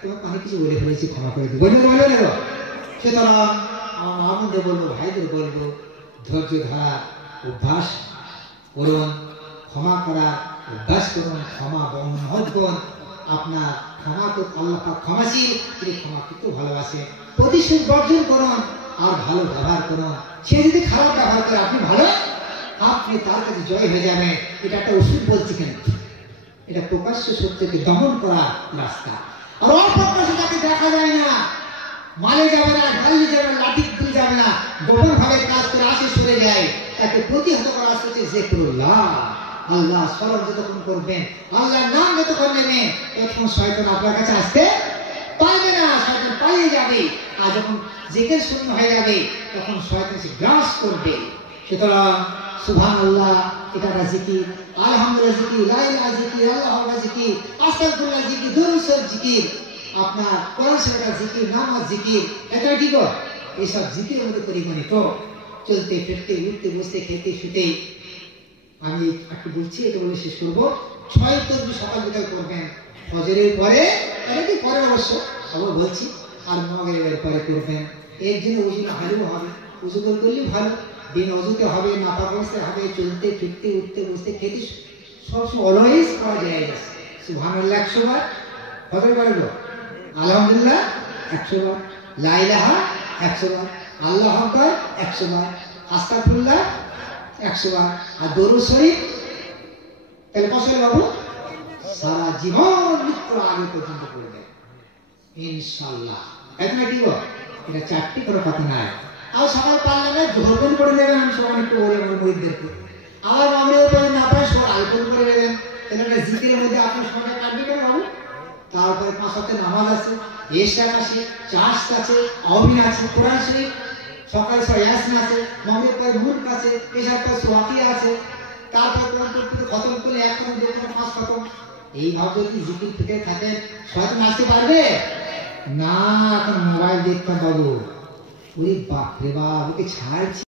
তোমাকে অনেক কিছু বলে ফেলেছি, ক্ষমা করে দিই, বলবে। সুতরাং আমার মামুদের বলবো, ভাইদের বলবো, ধৈর্য ধরা অভ্যাস করুন, ক্ষমা করা অভ্যাস করুন, ক্ষমা মহৎগুণ। আপনার ক্ষমা তো আল্লাহ ক্ষমাশীল, তিনি ক্ষমা করতে ভালোবাসে। প্রতিশোধ বর্জন করুন আর ভালো ব্যবহার করুন। সে যদি খারাপ ব্যবহার করে আপনি তার কাছে জয় হয়ে যাবেন। এটা একটা ওষুধ বলছি কেন, এটা প্রকাশ্য সত্যকে দমন করার রাস্তা। আর অপ্রকাশ্যে তাকে দেখা যায় না, মালে যাবে না, ঢালি যাবে না, লাঠি তুলে যাবে না, গোপন ভাবে কাজ করে আসে সরে যায়, তাকে প্রতিহত করা আসছে যিকরুল্লাহ। আল্লাহ স্মরণ যতক্ষণ করবেন, আল্লাহর নাম যতক্ষণ নেবেন, তখন শয়তান আপনার কাছে আসতে পারবে না, শয়তান পালিয়ে যাবে। আর যখন জিকির শূন্য হয়ে যাবে, তখন শয়তান সে গ্রাস করবে। সুতরাং সুবহানাল্লাহ এটা একটা জিকির, আলহামদুলিল্লাহ জিকির, লা ইলাহা জিকির, আল্লাহু জিকির, আস্তাগফিরুল্লাহ জিকির, দুরূদ শরীফ জিকির, আপনার কোরআন শরীফের জিকির, নামাজ জিকির, এটা কি গো? এইসব জিকিরের মধ্যে পরিগণিত। চলতে ফিরতে, উঠতে বসতে, খেতে শুতে। আমি একটু বলছি, এটা বলে শেষ করবো। 6 তসবিহ সকাল বিকাল করবেন, ফজরের পরে, এটা কি পরে অবশ্য আবার বলছি, আর মাগরিবের পরে করবেন। এর জন্য উজু না হলেও হবে, উজু করলেও ভালো, দিন অজুতে হবে, নাপাক অবস্থায় হবে, চলতে ফিরতে, উঠতে বসতে, খেতে সবসময় অলওয়েজ করা যায়। সুবহানাল্লাহ 100 বার, ফজর পড়লো, আলহামদুলিল্লাহ 100 বার, লা ইলাহা 100 বার, আল্লাহু আকবার 100 বার, আস্তাগফিরুল্লাহ 100 বার, আর দরুদ শরীফ তাহলে কত বাবু? সারা জীবন মৃত্যুর আগে পর্যন্ত পড়বে। ইনশাআল্লাহ এখন কি গো এটা চারটি করে কথা নাই আর সবাই পারলে না ধরবেন করে দেবেন আমি সবাই একটু ওরে আমার মুরিদদেরকে আমার মামলাও করে না পায় সব আইকন করে দেবেন তাহলে জিকিরের মধ্যে আপনার সময় কাটবে কেন হবে তারপরে 5 ওয়াক্ত নামাজ আছে ইশার আছে চাষ আছে অবিন আছে কোরআন শরীফ সকালে ইয়াসিন আছে মাগরিব পরে মুলক আছে এশার পরে সুয়াকিয়া আছে তারপর কোরআন পড়তে খতম করলে এক খতম দুই খতম 5 খতম এই ভাবে যদি জিকির থেকে থাকে শয়তান আসতে পারবে না এখন মোবাইল দেখতে বাবু ওরে বাপ রে বাপ ওকে ছাড়ছি